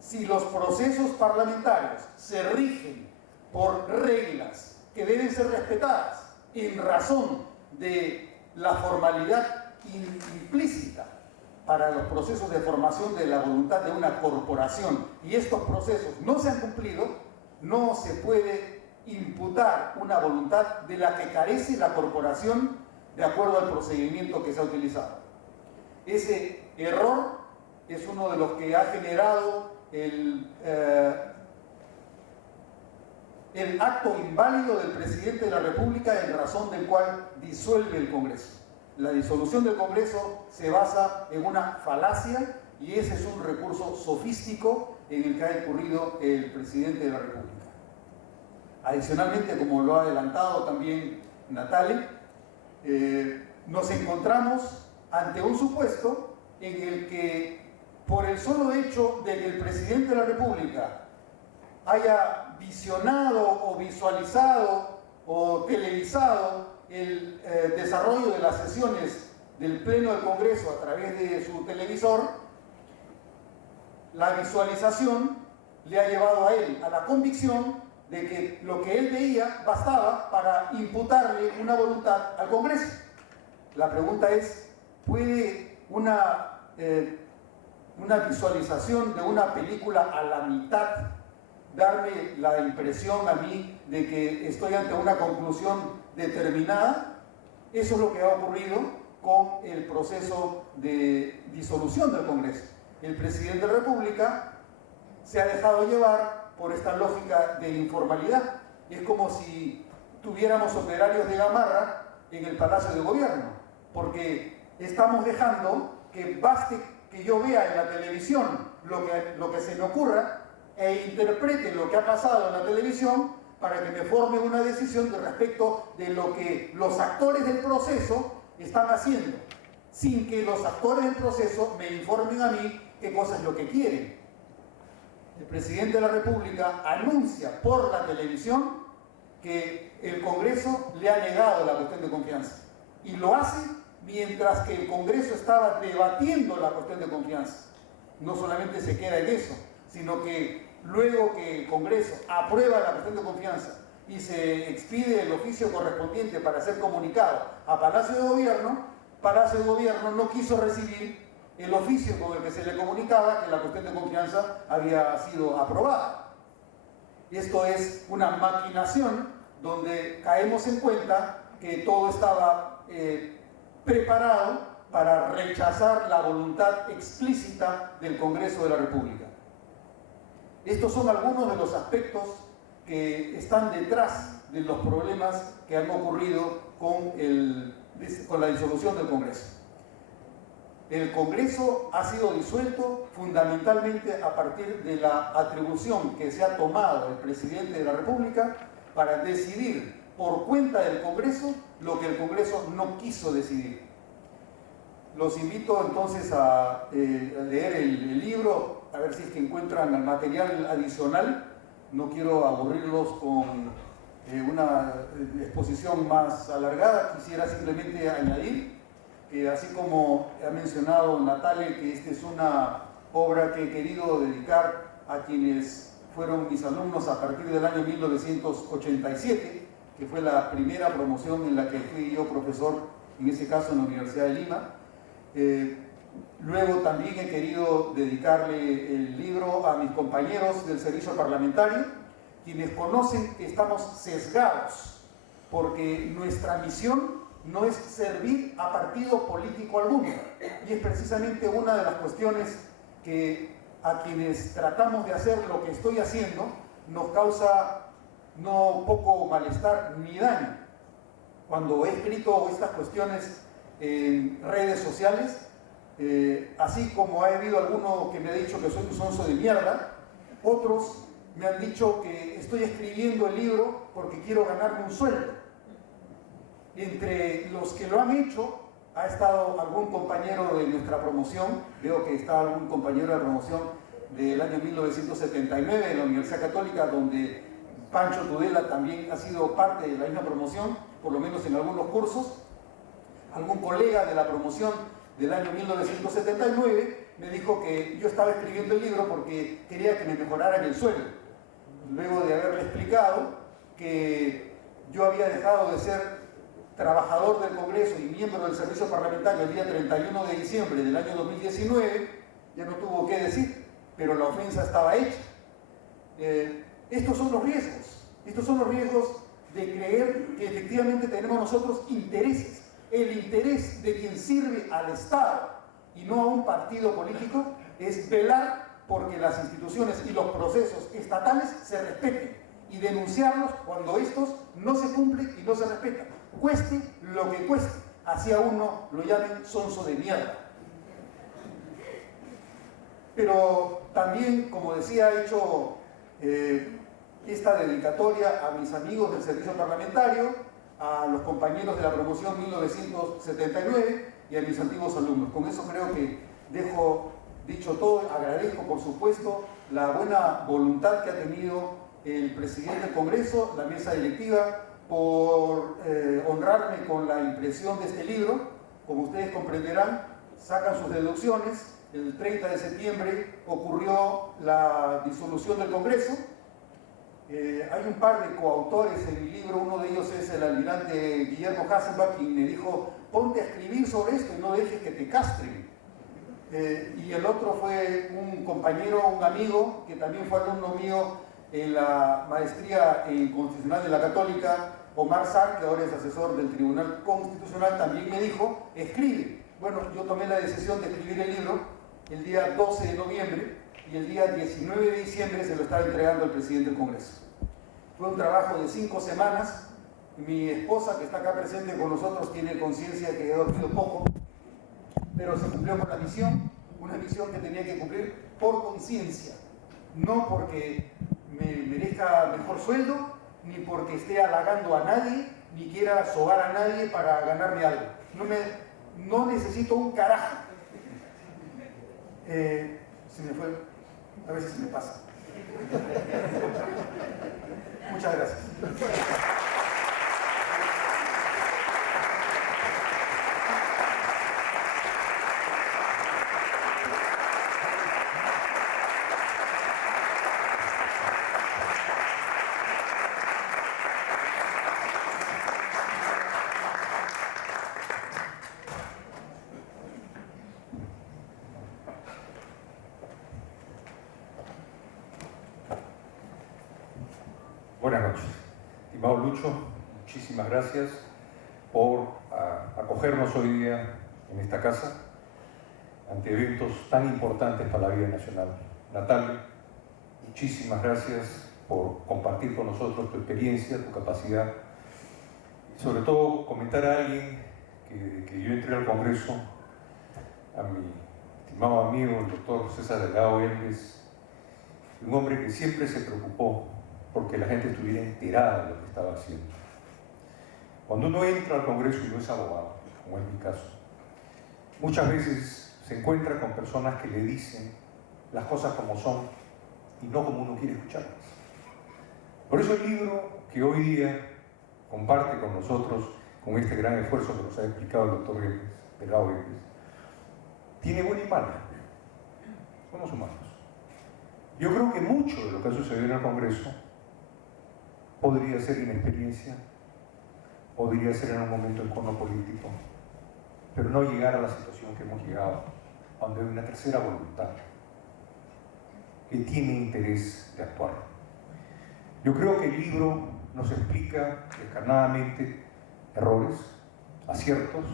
si los procesos parlamentarios se rigen por reglas que deben ser respetadas en razón de la formalidad implícita para los procesos de formación de la voluntad de una corporación, y estos procesos no se han cumplido, no se puede imputar una voluntad de la que carece la corporación de acuerdo al procedimiento que se ha utilizado. Ese error es uno de los que ha generado el acto inválido del presidente de la República, en razón del cual disuelve el Congreso. La disolución del Congreso se basa en una falacia y ese es un recurso sofístico en el que ha incurrido el presidente de la República. Adicionalmente, como lo ha adelantado también Natale, nos encontramos ante un supuesto en el que, por el solo hecho de que el presidente de la República haya visionado o visualizado o televisado el desarrollo de las sesiones del Pleno del Congreso a través de su televisor, la visualización le ha llevado a él a la convicción de que lo que él veía bastaba para imputarle una voluntad al Congreso. La pregunta es, ¿puede una visualización de una película a la mitad darme la impresión a mí de que estoy ante una conclusión determinada? Eso es lo que ha ocurrido con el proceso de disolución del Congreso. El presidente de la República se ha dejado llevar por esta lógica de informalidad. Es como si tuviéramos operarios de gamarra en el Palacio de Gobierno, porque estamos dejando que baste que yo vea en la televisión lo que se me ocurra e interprete lo que ha pasado en la televisión para que me forme una decisión respecto de lo que los actores del proceso están haciendo, sin que los actores del proceso me informen a mí qué cosa es lo que quieren. El presidente de la República anuncia por la televisión que el Congreso le ha negado la cuestión de confianza. Y lo hace mientras que el Congreso estaba debatiendo la cuestión de confianza. No solamente se queda en eso, sino que luego que el Congreso aprueba la cuestión de confianza y se expide el oficio correspondiente para ser comunicado a Palacio de Gobierno no quiso recibir el oficio con el que se le comunicaba que la cuestión de confianza había sido aprobada. Esto es una maquinación donde caemos en cuenta que todo estaba preparado para rechazar la voluntad explícita del Congreso de la República. Estos son algunos de los aspectos que están detrás de los problemas que han ocurrido con la disolución del Congreso. El Congreso ha sido disuelto fundamentalmente a partir de la atribución que se ha tomado el presidente de la República para decidir por cuenta del Congreso lo que el Congreso no quiso decidir. Los invito entonces a leer el libro, a ver si es que encuentran el material adicional. No quiero aburrirlos con una exposición más alargada, quisiera simplemente añadir que así como ha mencionado Natale, que esta es una obra que he querido dedicar a quienes fueron mis alumnos a partir del año 1987, que fue la primera promoción en la que fui yo profesor, en ese caso en la Universidad de Lima. Luego también he querido dedicarle el libro a mis compañeros del servicio parlamentario, quienes conocen que estamos sesgados, porque nuestra misión no es servir a partido político alguno, y es precisamente una de las cuestiones que a quienes tratamos de hacer lo que estoy haciendo nos causa no poco malestar ni daño. Cuando he escrito estas cuestiones en redes sociales, así como ha habido alguno que me ha dicho que soy un sonso de mierda, otros me han dicho que estoy escribiendo el libro porque quiero ganarme un sueldo. Entre los que lo han hecho ha estado algún compañero de nuestra promoción, veo que está algún compañero de promoción del año 1979 de la Universidad Católica, donde Pancho Tudela también ha sido parte de la misma promoción, por lo menos en algunos cursos. Algún colega de la promoción del año 1979 me dijo que yo estaba escribiendo el libro porque quería que me mejoraran el sueldo. Luego de haberle explicado que yo había dejado de ser trabajador del Congreso y miembro del servicio parlamentario el día 31 de diciembre del año 2019, ya no tuvo qué decir, pero la ofensa estaba hecha. Estos son los riesgos de creer que efectivamente tenemos nosotros intereses. El interés de quien sirve al Estado y no a un partido político es velar porque las instituciones y los procesos estatales se respeten y denunciarlos cuando estos no se cumplen y no se respetan, cueste lo que cueste, así a uno lo llamen sonso de mierda. Pero también, como decía, he hecho esta dedicatoria a mis amigos del servicio parlamentario, a los compañeros de la promoción 1979 y a mis antiguos alumnos. Con eso creo que dejo dicho todo. Agradezco, por supuesto, la buena voluntad que ha tenido el presidente del Congreso, la mesa directiva, por honrarme con la impresión de este libro. Como ustedes comprenderán, sacan sus deducciones. El 30 de septiembre ocurrió la disolución del Congreso. Hay un par de coautores en mi libro, uno de ellos es el almirante Guillermo Hasselbach, quien me dijo: ponte a escribir sobre esto y no dejes que te castren. Y el otro fue un compañero, un amigo, que también fue alumno mío en la maestría constitucional de la Católica, Omar Sar, que ahora es asesor del Tribunal Constitucional, también me dijo: escribe. Bueno, yo tomé la decisión de escribir el libro el día 12 de noviembre y el día 19 de diciembre se lo estaba entregando al presidente del Congreso. Fue un trabajo de 5 semanas. Mi esposa, que está acá presente con nosotros, tiene conciencia de que he dormido poco, pero se cumplió con la misión, una misión que tenía que cumplir por conciencia, no porque me merezca mejor sueldo, ni porque esté halagando a nadie, ni quiera sobar a nadie para ganarme algo. No necesito un carajo. Se me fue, a veces se me pasa. Muchas gracias. Buenas noches. Estimado Lucho, muchísimas gracias por acogernos hoy día en esta casa ante eventos tan importantes para la vida nacional. Natalia, muchísimas gracias por compartir con nosotros tu experiencia, tu capacidad y sobre todo comentar a alguien que yo entré al Congreso, a mi estimado amigo, el doctor César Delgado Elves, un hombre que siempre se preocupó porque la gente estuviera enterada de lo que estaba haciendo. Cuando uno entra al Congreso y no es abogado, como es mi caso, muchas veces se encuentra con personas que le dicen las cosas como son y no como uno quiere escucharlas. Por eso el libro que hoy día comparte con nosotros, con este gran esfuerzo que nos ha explicado el doctor Delgado Elves, tiene buena y mala. Somos humanos. Yo creo que mucho de lo que ha sucedido en el Congreso podría ser inexperiencia, podría ser en un momento encono político, pero no llegar a la situación que hemos llegado, donde hay una tercera voluntad que tiene interés de actuar. Yo creo que el libro nos explica descarnadamente errores, aciertos,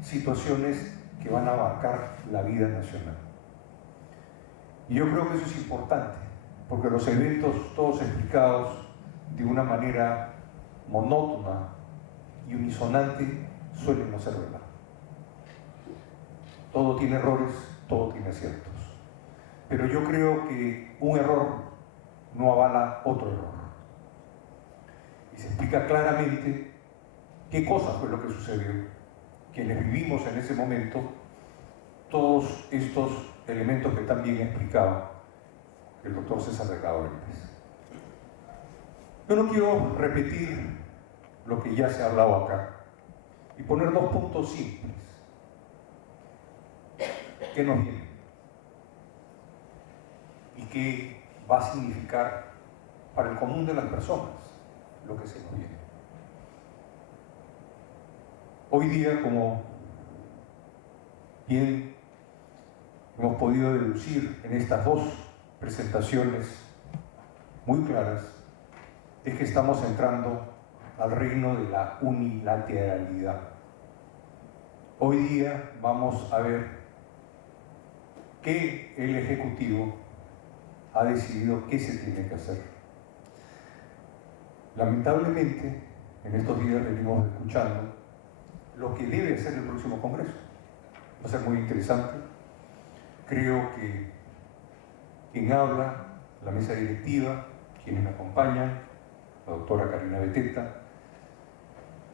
situaciones que van a abarcar la vida nacional. Y yo creo que eso es importante, porque los eventos todos explicados de una manera monótona y unisonante suelen no ser verdad. Todo tiene errores, todo tiene aciertos. Pero yo creo que un error no avala otro error. Y se explica claramente qué cosa fue lo que sucedió. Quienes vivimos en ese momento, todos estos elementos que también explicaba el doctor César Delgado Elves. Yo no quiero repetir lo que ya se ha hablado acá y poner dos puntos simples. ¿Qué nos viene? ¿Y qué va a significar para el común de las personas lo que se nos viene? Hoy día, como bien hemos podido deducir en estas dos presentaciones muy claras, es que estamos entrando al reino de la unilateralidad. Hoy día vamos a ver que el Ejecutivo ha decidido qué se tiene que hacer. Lamentablemente, en estos días venimos escuchando lo que debe hacer el próximo Congreso. Va a ser muy interesante. Creo que quien habla, la mesa directiva, quienes me acompañan, la doctora Karina Beteta,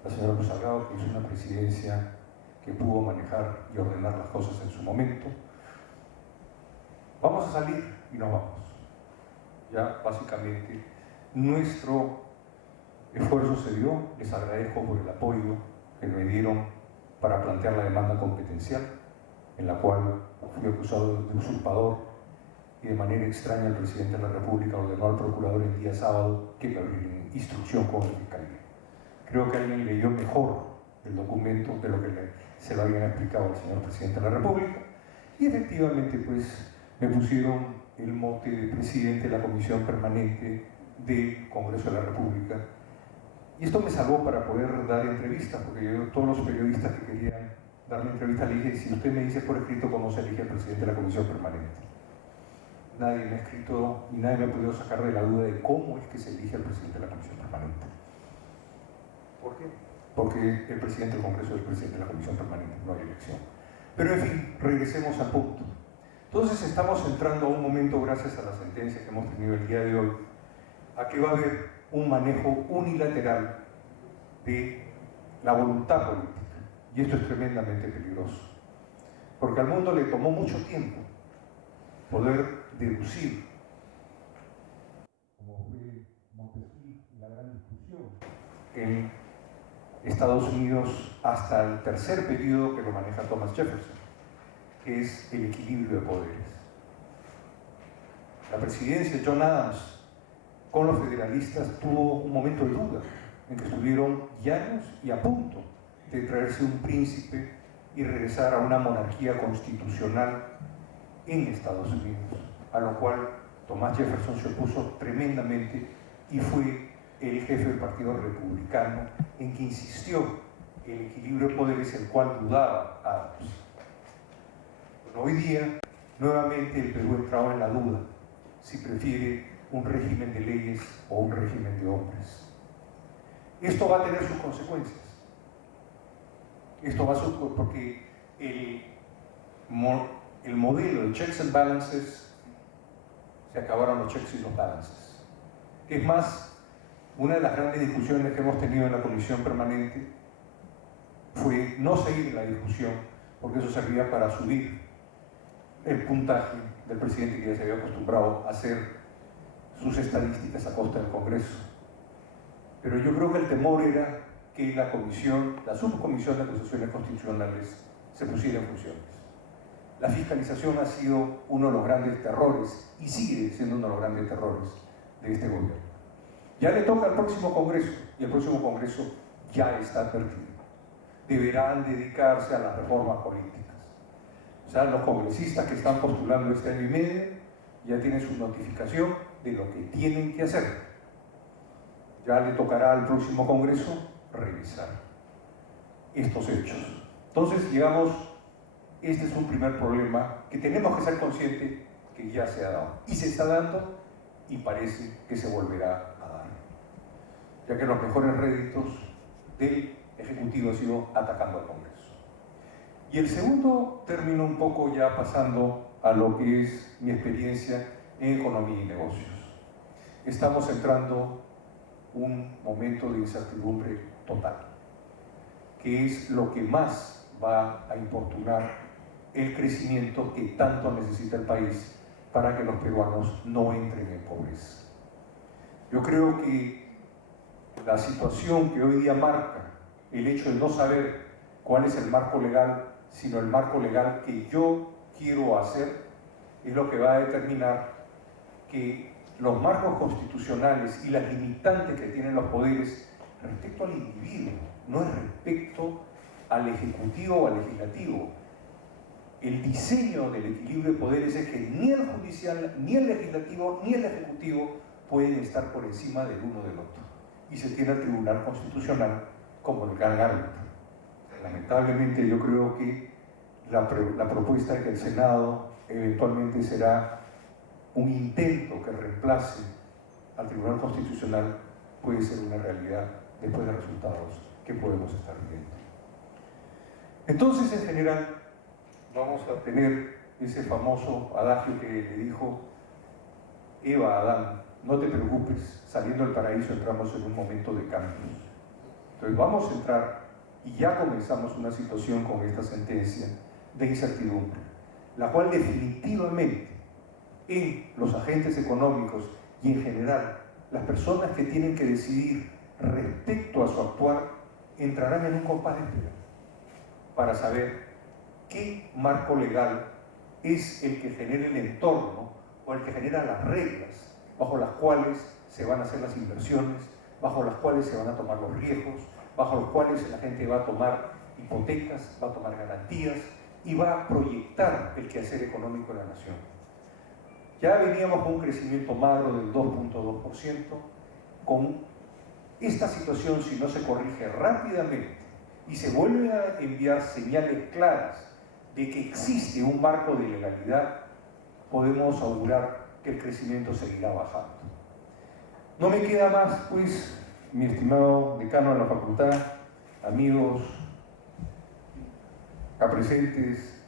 la señora Luz Salgado, que hizo una presidencia que pudo manejar y ordenar las cosas en su momento. Vamos a salir y nos vamos. Ya básicamente nuestro esfuerzo se dio. Les agradezco por el apoyo que me dieron para plantear la demanda competencial, en la cual fui acusado de usurpador y de manera extraña el presidente de la República ordenó al procurador el día sábado que me abriera instrucción con la fiscalía. Creo que alguien leyó mejor el documento de lo que se lo habían explicado al señor presidente de la República y efectivamente pues me pusieron el mote de presidente de la Comisión Permanente del Congreso de la República. Y esto me salvó para poder dar entrevistas, porque yo, todos los periodistas que querían darme entrevista, le dije, si usted me dice por escrito cómo se elige el presidente de la Comisión Permanente. Nadie me ha escrito y nadie me ha podido sacar de la duda de cómo es que se elige el presidente de la Comisión Permanente. ¿Por qué? Porque el presidente del Congreso es el presidente de la Comisión Permanente, no hay elección. Pero en fin, regresemos al punto. Entonces estamos entrando a un momento, gracias a la sentencia que hemos tenido el día de hoy, a que va a haber un manejo unilateral de la voluntad política. Y esto es tremendamente peligroso, porque al mundo le tomó mucho tiempo poder deducir, como fue Montesquieu y la gran discusión en Estados Unidos hasta el tercer periodo que lo maneja Thomas Jefferson, que es el equilibrio de poderes. La presidencia de John Adams con los federalistas tuvo un momento de duda, en que estuvieron llanos y a punto de traerse un príncipe y regresar a una monarquía constitucional en Estados Unidos, a lo cual Thomas Jefferson se opuso tremendamente y fue el jefe del Partido Republicano en que insistió el equilibrio de poderes, el cual dudaba Adams. Bueno, hoy día, nuevamente el Perú entraba en la duda si prefiere un régimen de leyes o un régimen de hombres. Esto va a tener sus consecuencias. Esto va a porque el modelo de checks and balances, se acabaron los checks y los balances. Es más, una de las grandes discusiones que hemos tenido en la comisión permanente fue no seguir la discusión, porque eso servía para subir el puntaje del presidente, que ya se había acostumbrado a hacer sus estadísticas a costa del Congreso. Pero yo creo que el temor era que la subcomisión de acusaciones constitucionales se pusiera en funciones. La fiscalización ha sido uno de los grandes terrores y sigue siendo uno de los grandes terrores de este gobierno. Ya le toca al próximo Congreso y el próximo Congreso ya está advertido. Deberán dedicarse a las reformas políticas. O sea, los congresistas que están postulando este año y medio ya tienen su notificación de lo que tienen que hacer. Ya le tocará al próximo Congreso revisar estos hechos. Entonces, digamos, este es un primer problema que tenemos que ser conscientes que ya se ha dado. Y se está dando y parece que se volverá a dar. Ya que los mejores réditos del Ejecutivo han sido atacando al Congreso. Y el segundo término, un poco ya pasando a lo que es mi experiencia en economía y negocios. Estamos entrando un momento de incertidumbre total, que es lo que más va a importunar el crecimiento que tanto necesita el país para que los peruanos no entren en pobreza. Yo creo que la situación que hoy día marca el hecho de no saber cuál es el marco legal, sino el marco legal que yo quiero hacer, es lo que va a determinar que los marcos constitucionales y las limitantes que tienen los poderes respecto al individuo, no es respecto al Ejecutivo o al Legislativo. El diseño del equilibrio de poderes es que ni el judicial, ni el legislativo, ni el ejecutivo pueden estar por encima del uno del otro. Y se tiene al Tribunal Constitucional como el gran árbitro. Lamentablemente yo creo que la propuesta de que el Senado eventualmente será un intento que reemplace al Tribunal Constitucional puede ser una realidad después de los resultados que podemos estar viendo. Entonces, en general, vamos a tener ese famoso adagio que le dijo Eva a Adán: no te preocupes, saliendo del paraíso entramos en un momento de cambios. Entonces vamos a entrar, y ya comenzamos una situación con esta sentencia de incertidumbre, la cual definitivamente en los agentes económicos y en general las personas que tienen que decidir respecto a su actuar entrarán en un compás de espera para saber qué marco legal es el que genera el entorno o el que genera las reglas bajo las cuales se van a hacer las inversiones, bajo las cuales se van a tomar los riesgos, bajo los cuales la gente va a tomar hipotecas, va a tomar garantías y va a proyectar el quehacer económico de la nación. Ya veníamos con un crecimiento magro del 2.2%, con esta situación, si no se corrige rápidamente y se vuelven a enviar señales claras de que existe un marco de legalidad, podemos augurar que el crecimiento seguirá bajando. No me queda más, pues, mi estimado decano de la facultad, amigos, presentes,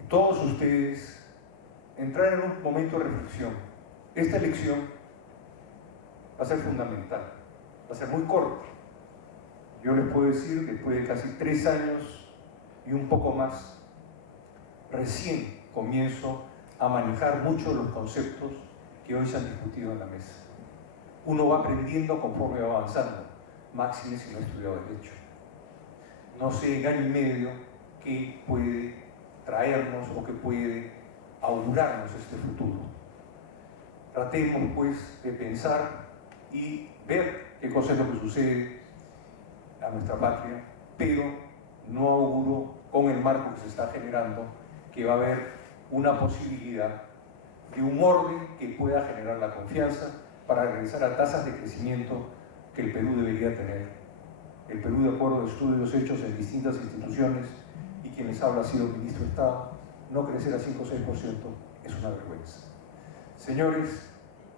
y todos ustedes, entrar en un momento de reflexión. Esta elección va a ser fundamental, va a ser muy corta. Yo les puedo decir, después de casi 3 años y un poco más, recién comienzo a manejar muchos de los conceptos que hoy se han discutido en la mesa. Uno va aprendiendo conforme va avanzando, máxime si no ha estudiado Derecho. No sé en año y medio qué puede traernos o qué puede augurarnos este futuro. Tratemos pues de pensar y ver qué cosa es lo que sucede a nuestra patria, pero no auguro con el marco que se está generando que va a haber una posibilidad de un orden que pueda generar la confianza para regresar a tasas de crecimiento que el Perú debería tener. El Perú, de acuerdo a estudios hechos en distintas instituciones, y quien les habla ha sido ministro de Estado, no crecer a 5 o 6% es una vergüenza. Señores,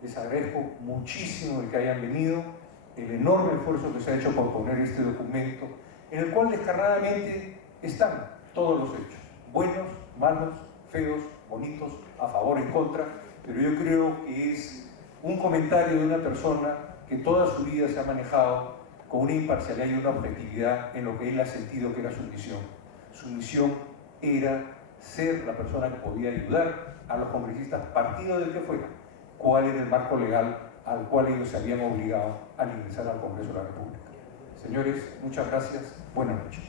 les agradezco muchísimo el que hayan venido, el enorme esfuerzo que se ha hecho por poner este documento, en el cual descarnadamente están todos los hechos, buenos, malos, feos, bonitos, a favor, en contra, pero yo creo que es un comentario de una persona que toda su vida se ha manejado con una imparcialidad y una objetividad en lo que él ha sentido que era su misión. Su misión era ser la persona que podía ayudar a los congresistas, partido del que fuera, cuál era el marco legal al cual ellos se habían obligado al ingresar al Congreso de la República. Señores, muchas gracias. Buenas noches.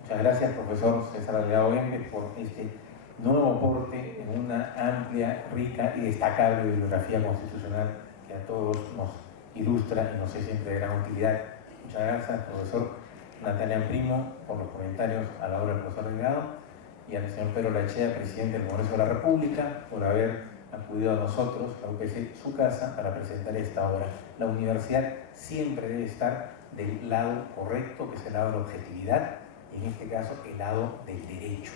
Muchas gracias, profesor César Delgado Gómez, por este nuevo aporte en una amplia, rica y destacable bibliografía constitucional que a todos nos ilustra y nos es siempre de gran utilidad. Muchas gracias, profesor Natalia Primo, por los comentarios a la obra del profesor Delgado, y al señor Pedro Lachea, presidente del Congreso de la República, por haber acudido a nosotros, a UPC, su casa, para presentar esta obra. La universidad siempre debe estar del lado correcto, que es el lado de la objetividad, y en este caso el lado del derecho.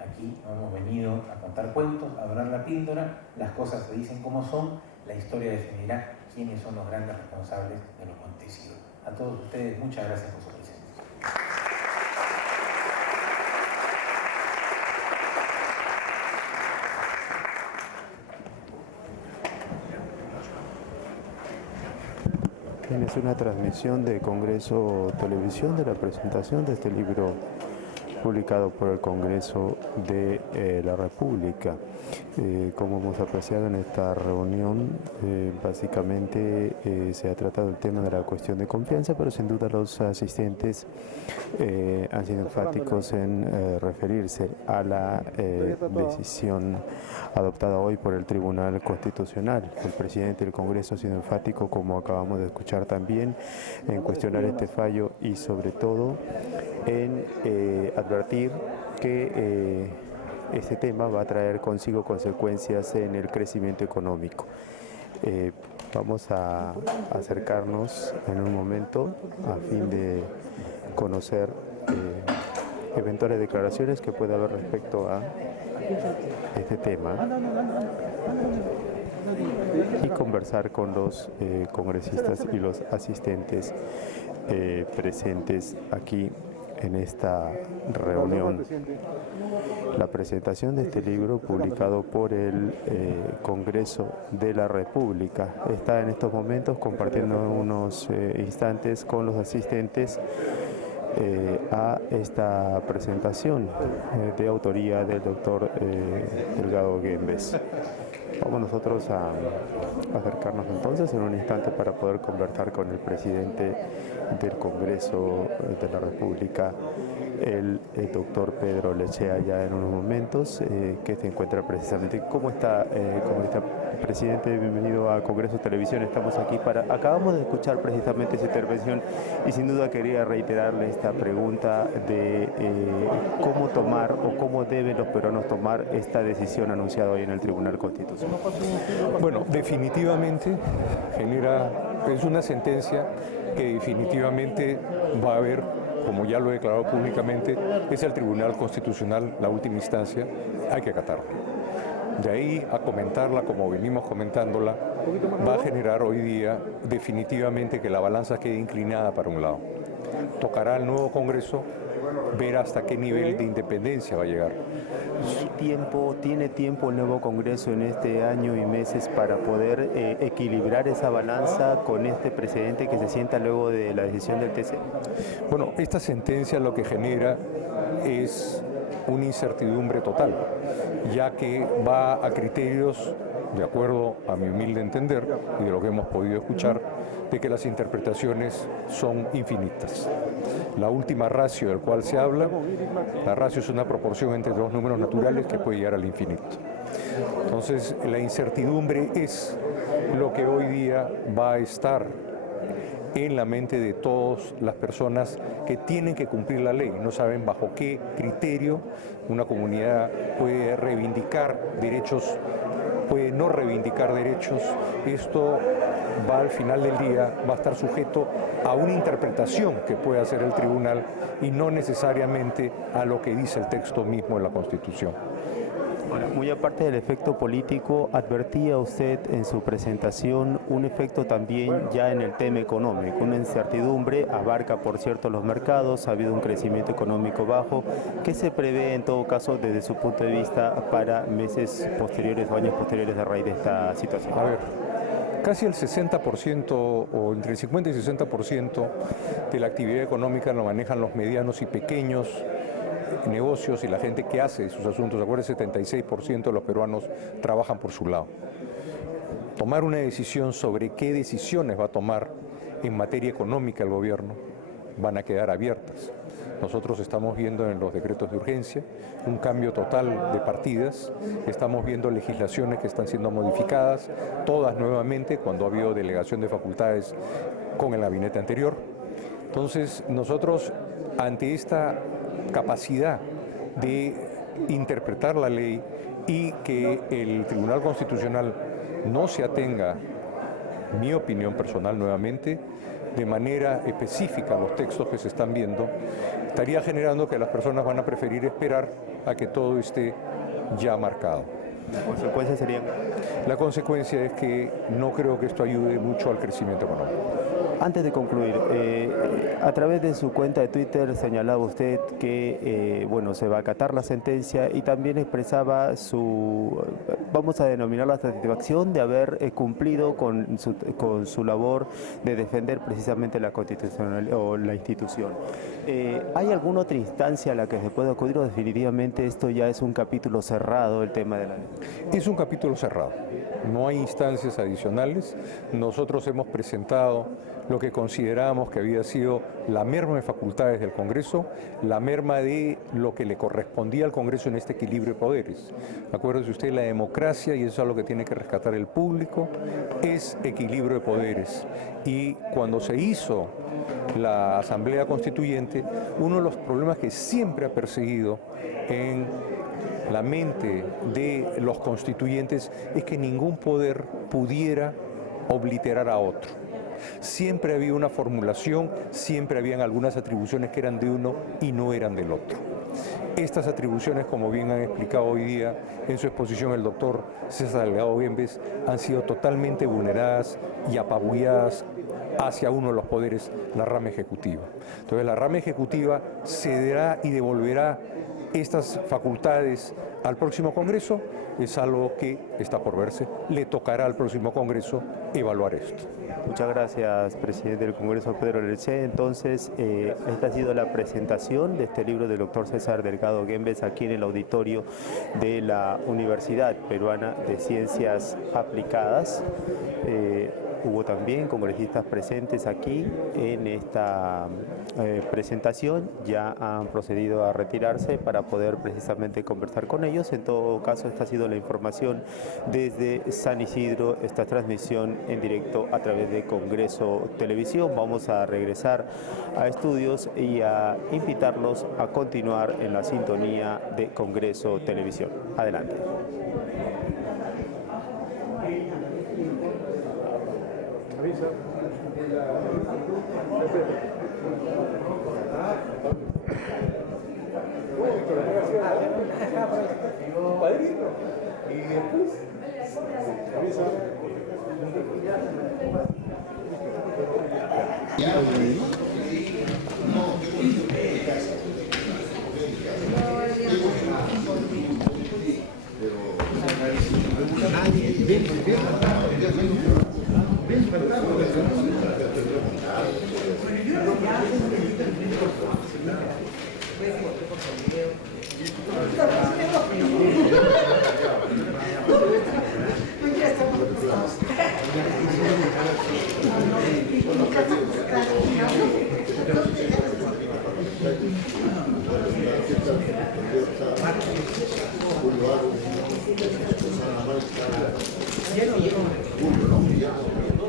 Aquí no hemos venido a contar cuentos, a dorar la píldora, las cosas se dicen como son, la historia definirá quiénes son los grandes responsables de lo acontecido. A todos ustedes, muchas gracias por su presencia. Es una transmisión de Congreso Televisión de la presentación de este libro publicado por el Congreso de la República. Como hemos apreciado en esta reunión, básicamente se ha tratado el tema de la cuestión de confianza, pero sin duda los asistentes han sido enfáticos en referirse a la decisión adoptada hoy por el Tribunal Constitucional. El presidente del Congreso ha sido enfático, como acabamos de escuchar también, en cuestionar este fallo y sobre todo en advertir que este tema va a traer consigo consecuencias en el crecimiento económico. Vamos a acercarnos en un momento a fin de conocer eventuales declaraciones que pueda haber respecto a este tema y conversar con los congresistas y los asistentes presentes aquí en esta reunión. La presentación de este libro publicado por el Congreso de la República está en estos momentos compartiendo unos instantes con los asistentes a esta presentación de autoría del doctor Delgado Gómez. Vamos nosotros a acercarnos entonces en un instante para poder conversar con el presidente del Congreso de la República, el doctor Pedro Lechea, ya en unos momentos, que se encuentra precisamente. ¿Cómo está, presidente? Bienvenido a Congreso Televisión. Estamos aquí acabamos de escuchar precisamente esa intervención y sin duda quería reiterarle esta pregunta de cómo tomar o cómo deben los peruanos tomar esta decisión anunciada hoy en el Tribunal Constitucional. Bueno, definitivamente es una sentencia que definitivamente va a haber, como ya lo he declarado públicamente, es el Tribunal Constitucional la última instancia, hay que acatarlo. De ahí a comentarla como venimos comentándola, va a generar hoy día definitivamente que la balanza quede inclinada para un lado. Tocará al nuevo Congreso ver hasta qué nivel de independencia va a llegar. ¿Tiene tiempo el nuevo Congreso en este año y meses para poder equilibrar esa balanza con este precedente que se sienta luego de la decisión del TC? Bueno, esta sentencia lo que genera es una incertidumbre total, ya que va a criterios, de acuerdo a mi humilde entender y de lo que hemos podido escuchar, de que las interpretaciones son infinitas. La última ratio del cual se habla, la ratio es una proporción entre dos números naturales que puede llegar al infinito. Entonces, la incertidumbre es lo que hoy día va a estar en la mente de todas las personas que tienen que cumplir la ley. No saben bajo qué criterio una comunidad puede reivindicar derechos, puede no reivindicar derechos. Esto va al final del día, va a estar sujeto a una interpretación que puede hacer el tribunal y no necesariamente a lo que dice el texto mismo de la Constitución. Bueno, muy aparte del efecto político, advertía usted en su presentación un efecto también ya en el tema económico, una incertidumbre, abarca por cierto los mercados, ha habido un crecimiento económico bajo. ¿Qué se prevé en todo caso desde su punto de vista para meses posteriores o años posteriores a raíz de esta situación? A ver, casi el 60% o entre el 50 y 60% de la actividad económica lo manejan los medianos y pequeños negocios y la gente que hace sus asuntos. Acuérdense, 76% de los peruanos trabajan por su lado. Tomar una decisión sobre qué decisiones va a tomar en materia económica el gobierno van a quedar abiertas. Nosotros estamos viendo en los decretos de urgencia un cambio total de partidas, estamos viendo legislaciones que están siendo modificadas, todas nuevamente cuando ha habido delegación de facultades con el gabinete anterior. Entonces, nosotros ante esta capacidad de interpretar la ley y que el Tribunal Constitucional no se atenga, mi opinión personal nuevamente, de manera específica a los textos que se están viendo, estaría generando que las personas van a preferir esperar a que todo esté ya marcado. ¿La consecuencia sería? La consecuencia es que no creo que esto ayude mucho al crecimiento económico. Antes de concluir, a través de su cuenta de Twitter señalaba usted que bueno, se va a acatar la sentencia y también expresaba su, vamos a denominar la satisfacción de haber cumplido con su labor de defender precisamente la constitucional o la institución. ¿Hay alguna otra instancia a la que se puede acudir o definitivamente esto ya es un capítulo cerrado, el tema de la ley? Es un capítulo cerrado, no hay instancias adicionales. Nosotros hemos presentado lo que considerábamos que había sido la merma de facultades del Congreso, la merma de lo que le correspondía al Congreso en este equilibrio de poderes. Acuérdese usted, la democracia, y eso es algo que tiene que rescatar el público, es equilibrio de poderes. Y cuando se hizo la Asamblea Constituyente, uno de los problemas que siempre ha perseguido en la mente de los constituyentes es que ningún poder pudiera obliterar a otro. Siempre había una formulación, siempre habían algunas atribuciones que eran de uno y no eran del otro. Estas atribuciones, como bien han explicado hoy día en su exposición el doctor César Delgado Guembes, han sido totalmente vulneradas y apabulladas hacia uno de los poderes, la rama ejecutiva. Entonces la rama ejecutiva cederá y devolverá estas facultades al próximo Congreso, es algo que está por verse. Le tocará al próximo Congreso evaluar esto. Muchas gracias, presidente del Congreso, Pedro Lerché. Entonces, esta ha sido la presentación de este libro del doctor César Delgado Guembes aquí en el auditorio de la Universidad Peruana de Ciencias Aplicadas. Hubo también congresistas presentes aquí en esta presentación, ya han procedido a retirarse para poder precisamente conversar con ellos. En todo caso, esta ha sido la información desde San Isidro, esta transmisión en directo a través de Congreso Televisión. Vamos a regresar a estudios y a invitarlos a continuar en la sintonía de Congreso Televisión. Adelante. Avisa.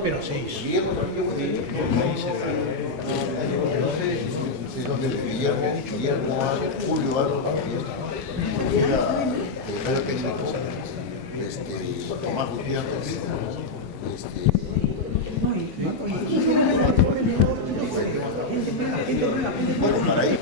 Pero 6. Guillermo Julio secretario técnico, Tomás Gutiérrez, bueno, para ahí.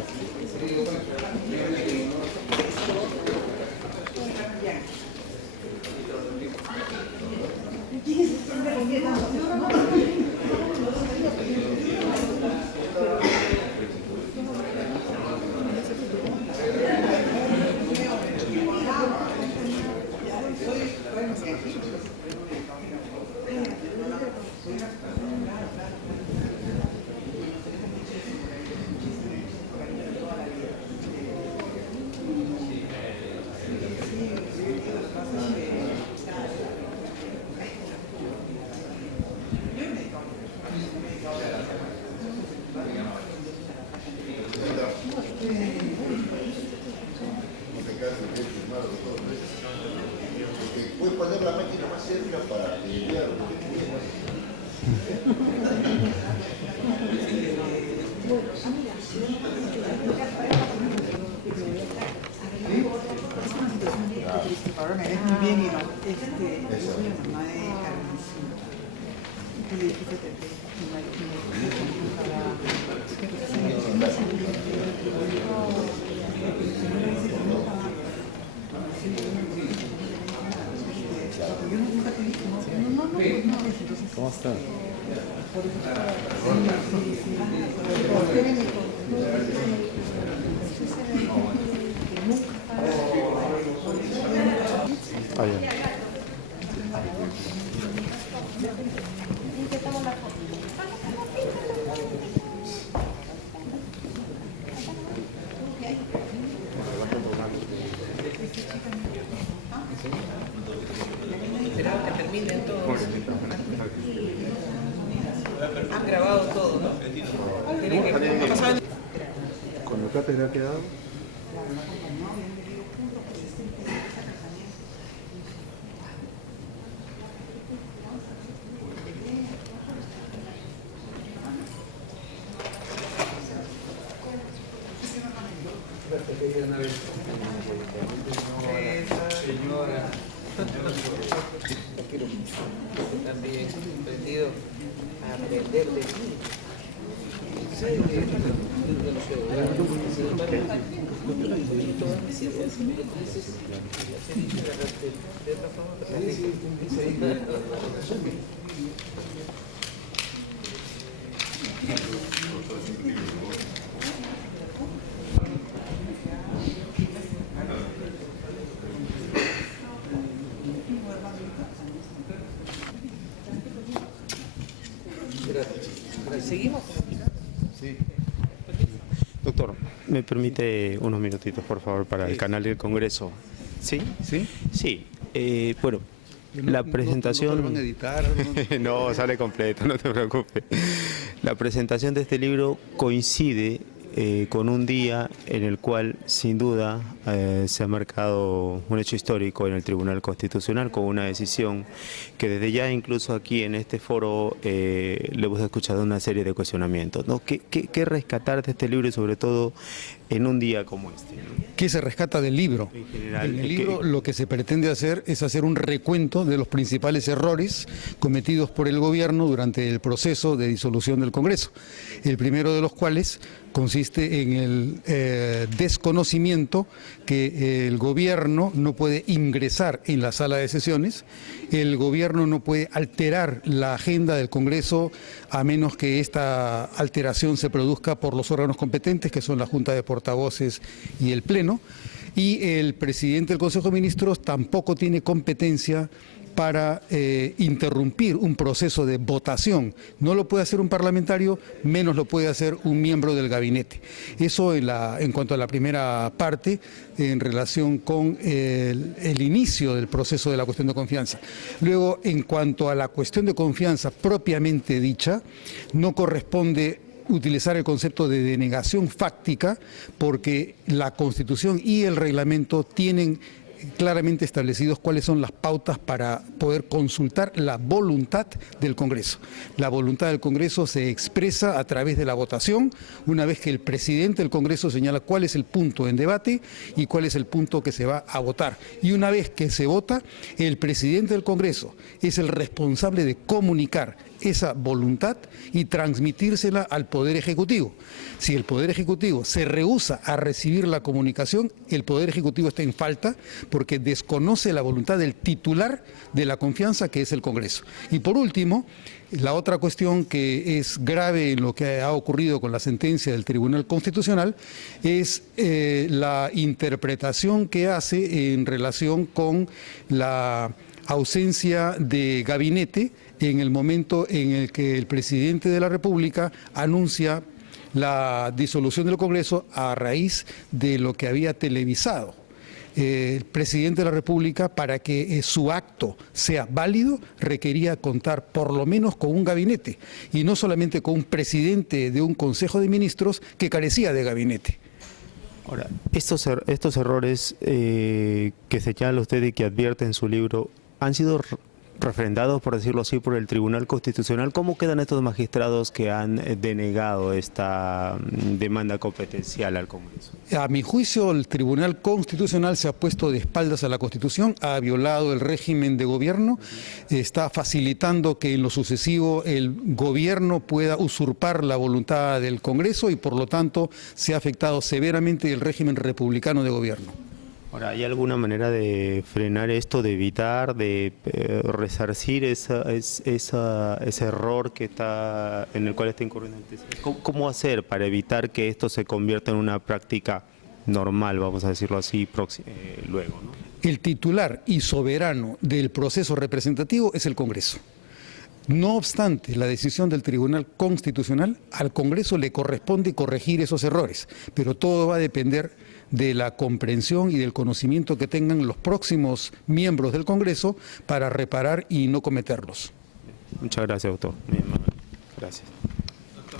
Voy a poner la máquina más cerca para enviar. Ahora me ves muy bien y no. Soy la mamá de Carmencita. ¿Qué le dijiste? ¿Cómo están? Esperaba que terminen todos. Han grabado todo, ¿no? Tienen que pasar. ¿Con la cátedra ha quedado? Señora, también aprendido a aprender de ti. Sé de los ciudadanos, sin embargo, todas mis ideas y mis dices, de otra forma, ¿seguimos? Sí. Doctor, ¿me permite unos minutitos, por favor, para el canal del Congreso? ¿Sí? ¿Sí? Sí. Bueno, la presentación... ¿No te van a editar? No, sale completo, no te preocupes. La presentación de este libro coincide con un día en el cual, sin duda, se ha marcado un hecho histórico en el Tribunal Constitucional con una decisión que desde ya, incluso aquí en este foro, le hemos escuchado una serie de cuestionamientos, ¿no? ¿Qué rescatar de este libro y sobre todo en un día como este, ¿no? ¿Qué se rescata del libro? En general, En el libro lo que se pretende hacer es hacer un recuento de los principales errores cometidos por el gobierno durante el proceso de disolución del Congreso. El primero de los cuales consiste en el desconocimiento que el gobierno no puede ingresar en la sala de sesiones, el gobierno no puede alterar la agenda del Congreso a menos que esta alteración se produzca por los órganos competentes, que son la Junta de Portavoces y el Pleno, y el presidente del Consejo de Ministros tampoco tiene competencia para interrumpir un proceso de votación. No lo puede hacer un parlamentario, menos lo puede hacer un miembro del gabinete. Eso en cuanto a la primera parte, en relación con el inicio del proceso de la cuestión de confianza. Luego, en cuanto a la cuestión de confianza propiamente dicha, no corresponde utilizar el concepto de denegación fáctica, porque la Constitución y el reglamento tienen claramente establecidos cuáles son las pautas para poder consultar la voluntad del Congreso. La voluntad del Congreso se expresa a través de la votación, una vez que el presidente del Congreso señala cuál es el punto en debate y cuál es el punto que se va a votar. Y una vez que se vota, el presidente del Congreso es el responsable de comunicar esa voluntad y transmitírsela al Poder Ejecutivo. Si el Poder Ejecutivo se rehúsa a recibir la comunicación, el Poder Ejecutivo está en falta porque desconoce la voluntad del titular de la confianza, que es el Congreso. Y por último, la otra cuestión que es grave en lo que ha ocurrido con la sentencia del Tribunal Constitucional es la interpretación que hace en relación con la ausencia de gabinete en el momento en el que el presidente de la República anuncia la disolución del Congreso a raíz de lo que había televisado el presidente de la República. Para que su acto sea válido, requería contar por lo menos con un gabinete y no solamente con un presidente de un Consejo de Ministros que carecía de gabinete. Ahora, estos errores que señala usted y que advierte en su libro, ¿han sido refrendados, por decirlo así, por el Tribunal Constitucional? ¿Cómo quedan estos magistrados que han denegado esta demanda competencial al Congreso? A mi juicio, el Tribunal Constitucional se ha puesto de espaldas a la Constitución, ha violado el régimen de gobierno, está facilitando que en lo sucesivo el gobierno pueda usurpar la voluntad del Congreso y por lo tanto se ha afectado severamente el régimen republicano de gobierno. Ahora, ¿hay alguna manera de frenar esto, de evitar, de resarcir ese error que en el cual está incurriendo el TC? ¿Cómo hacer para evitar que esto se convierta en una práctica normal, vamos a decirlo así, luego, ¿no? El titular y soberano del proceso representativo es el Congreso. No obstante la decisión del Tribunal Constitucional, al Congreso le corresponde corregir esos errores, pero todo va a depender de la comprensión y del conocimiento que tengan los próximos miembros del Congreso para reparar y no cometerlos. Muchas gracias, doctor. Gracias.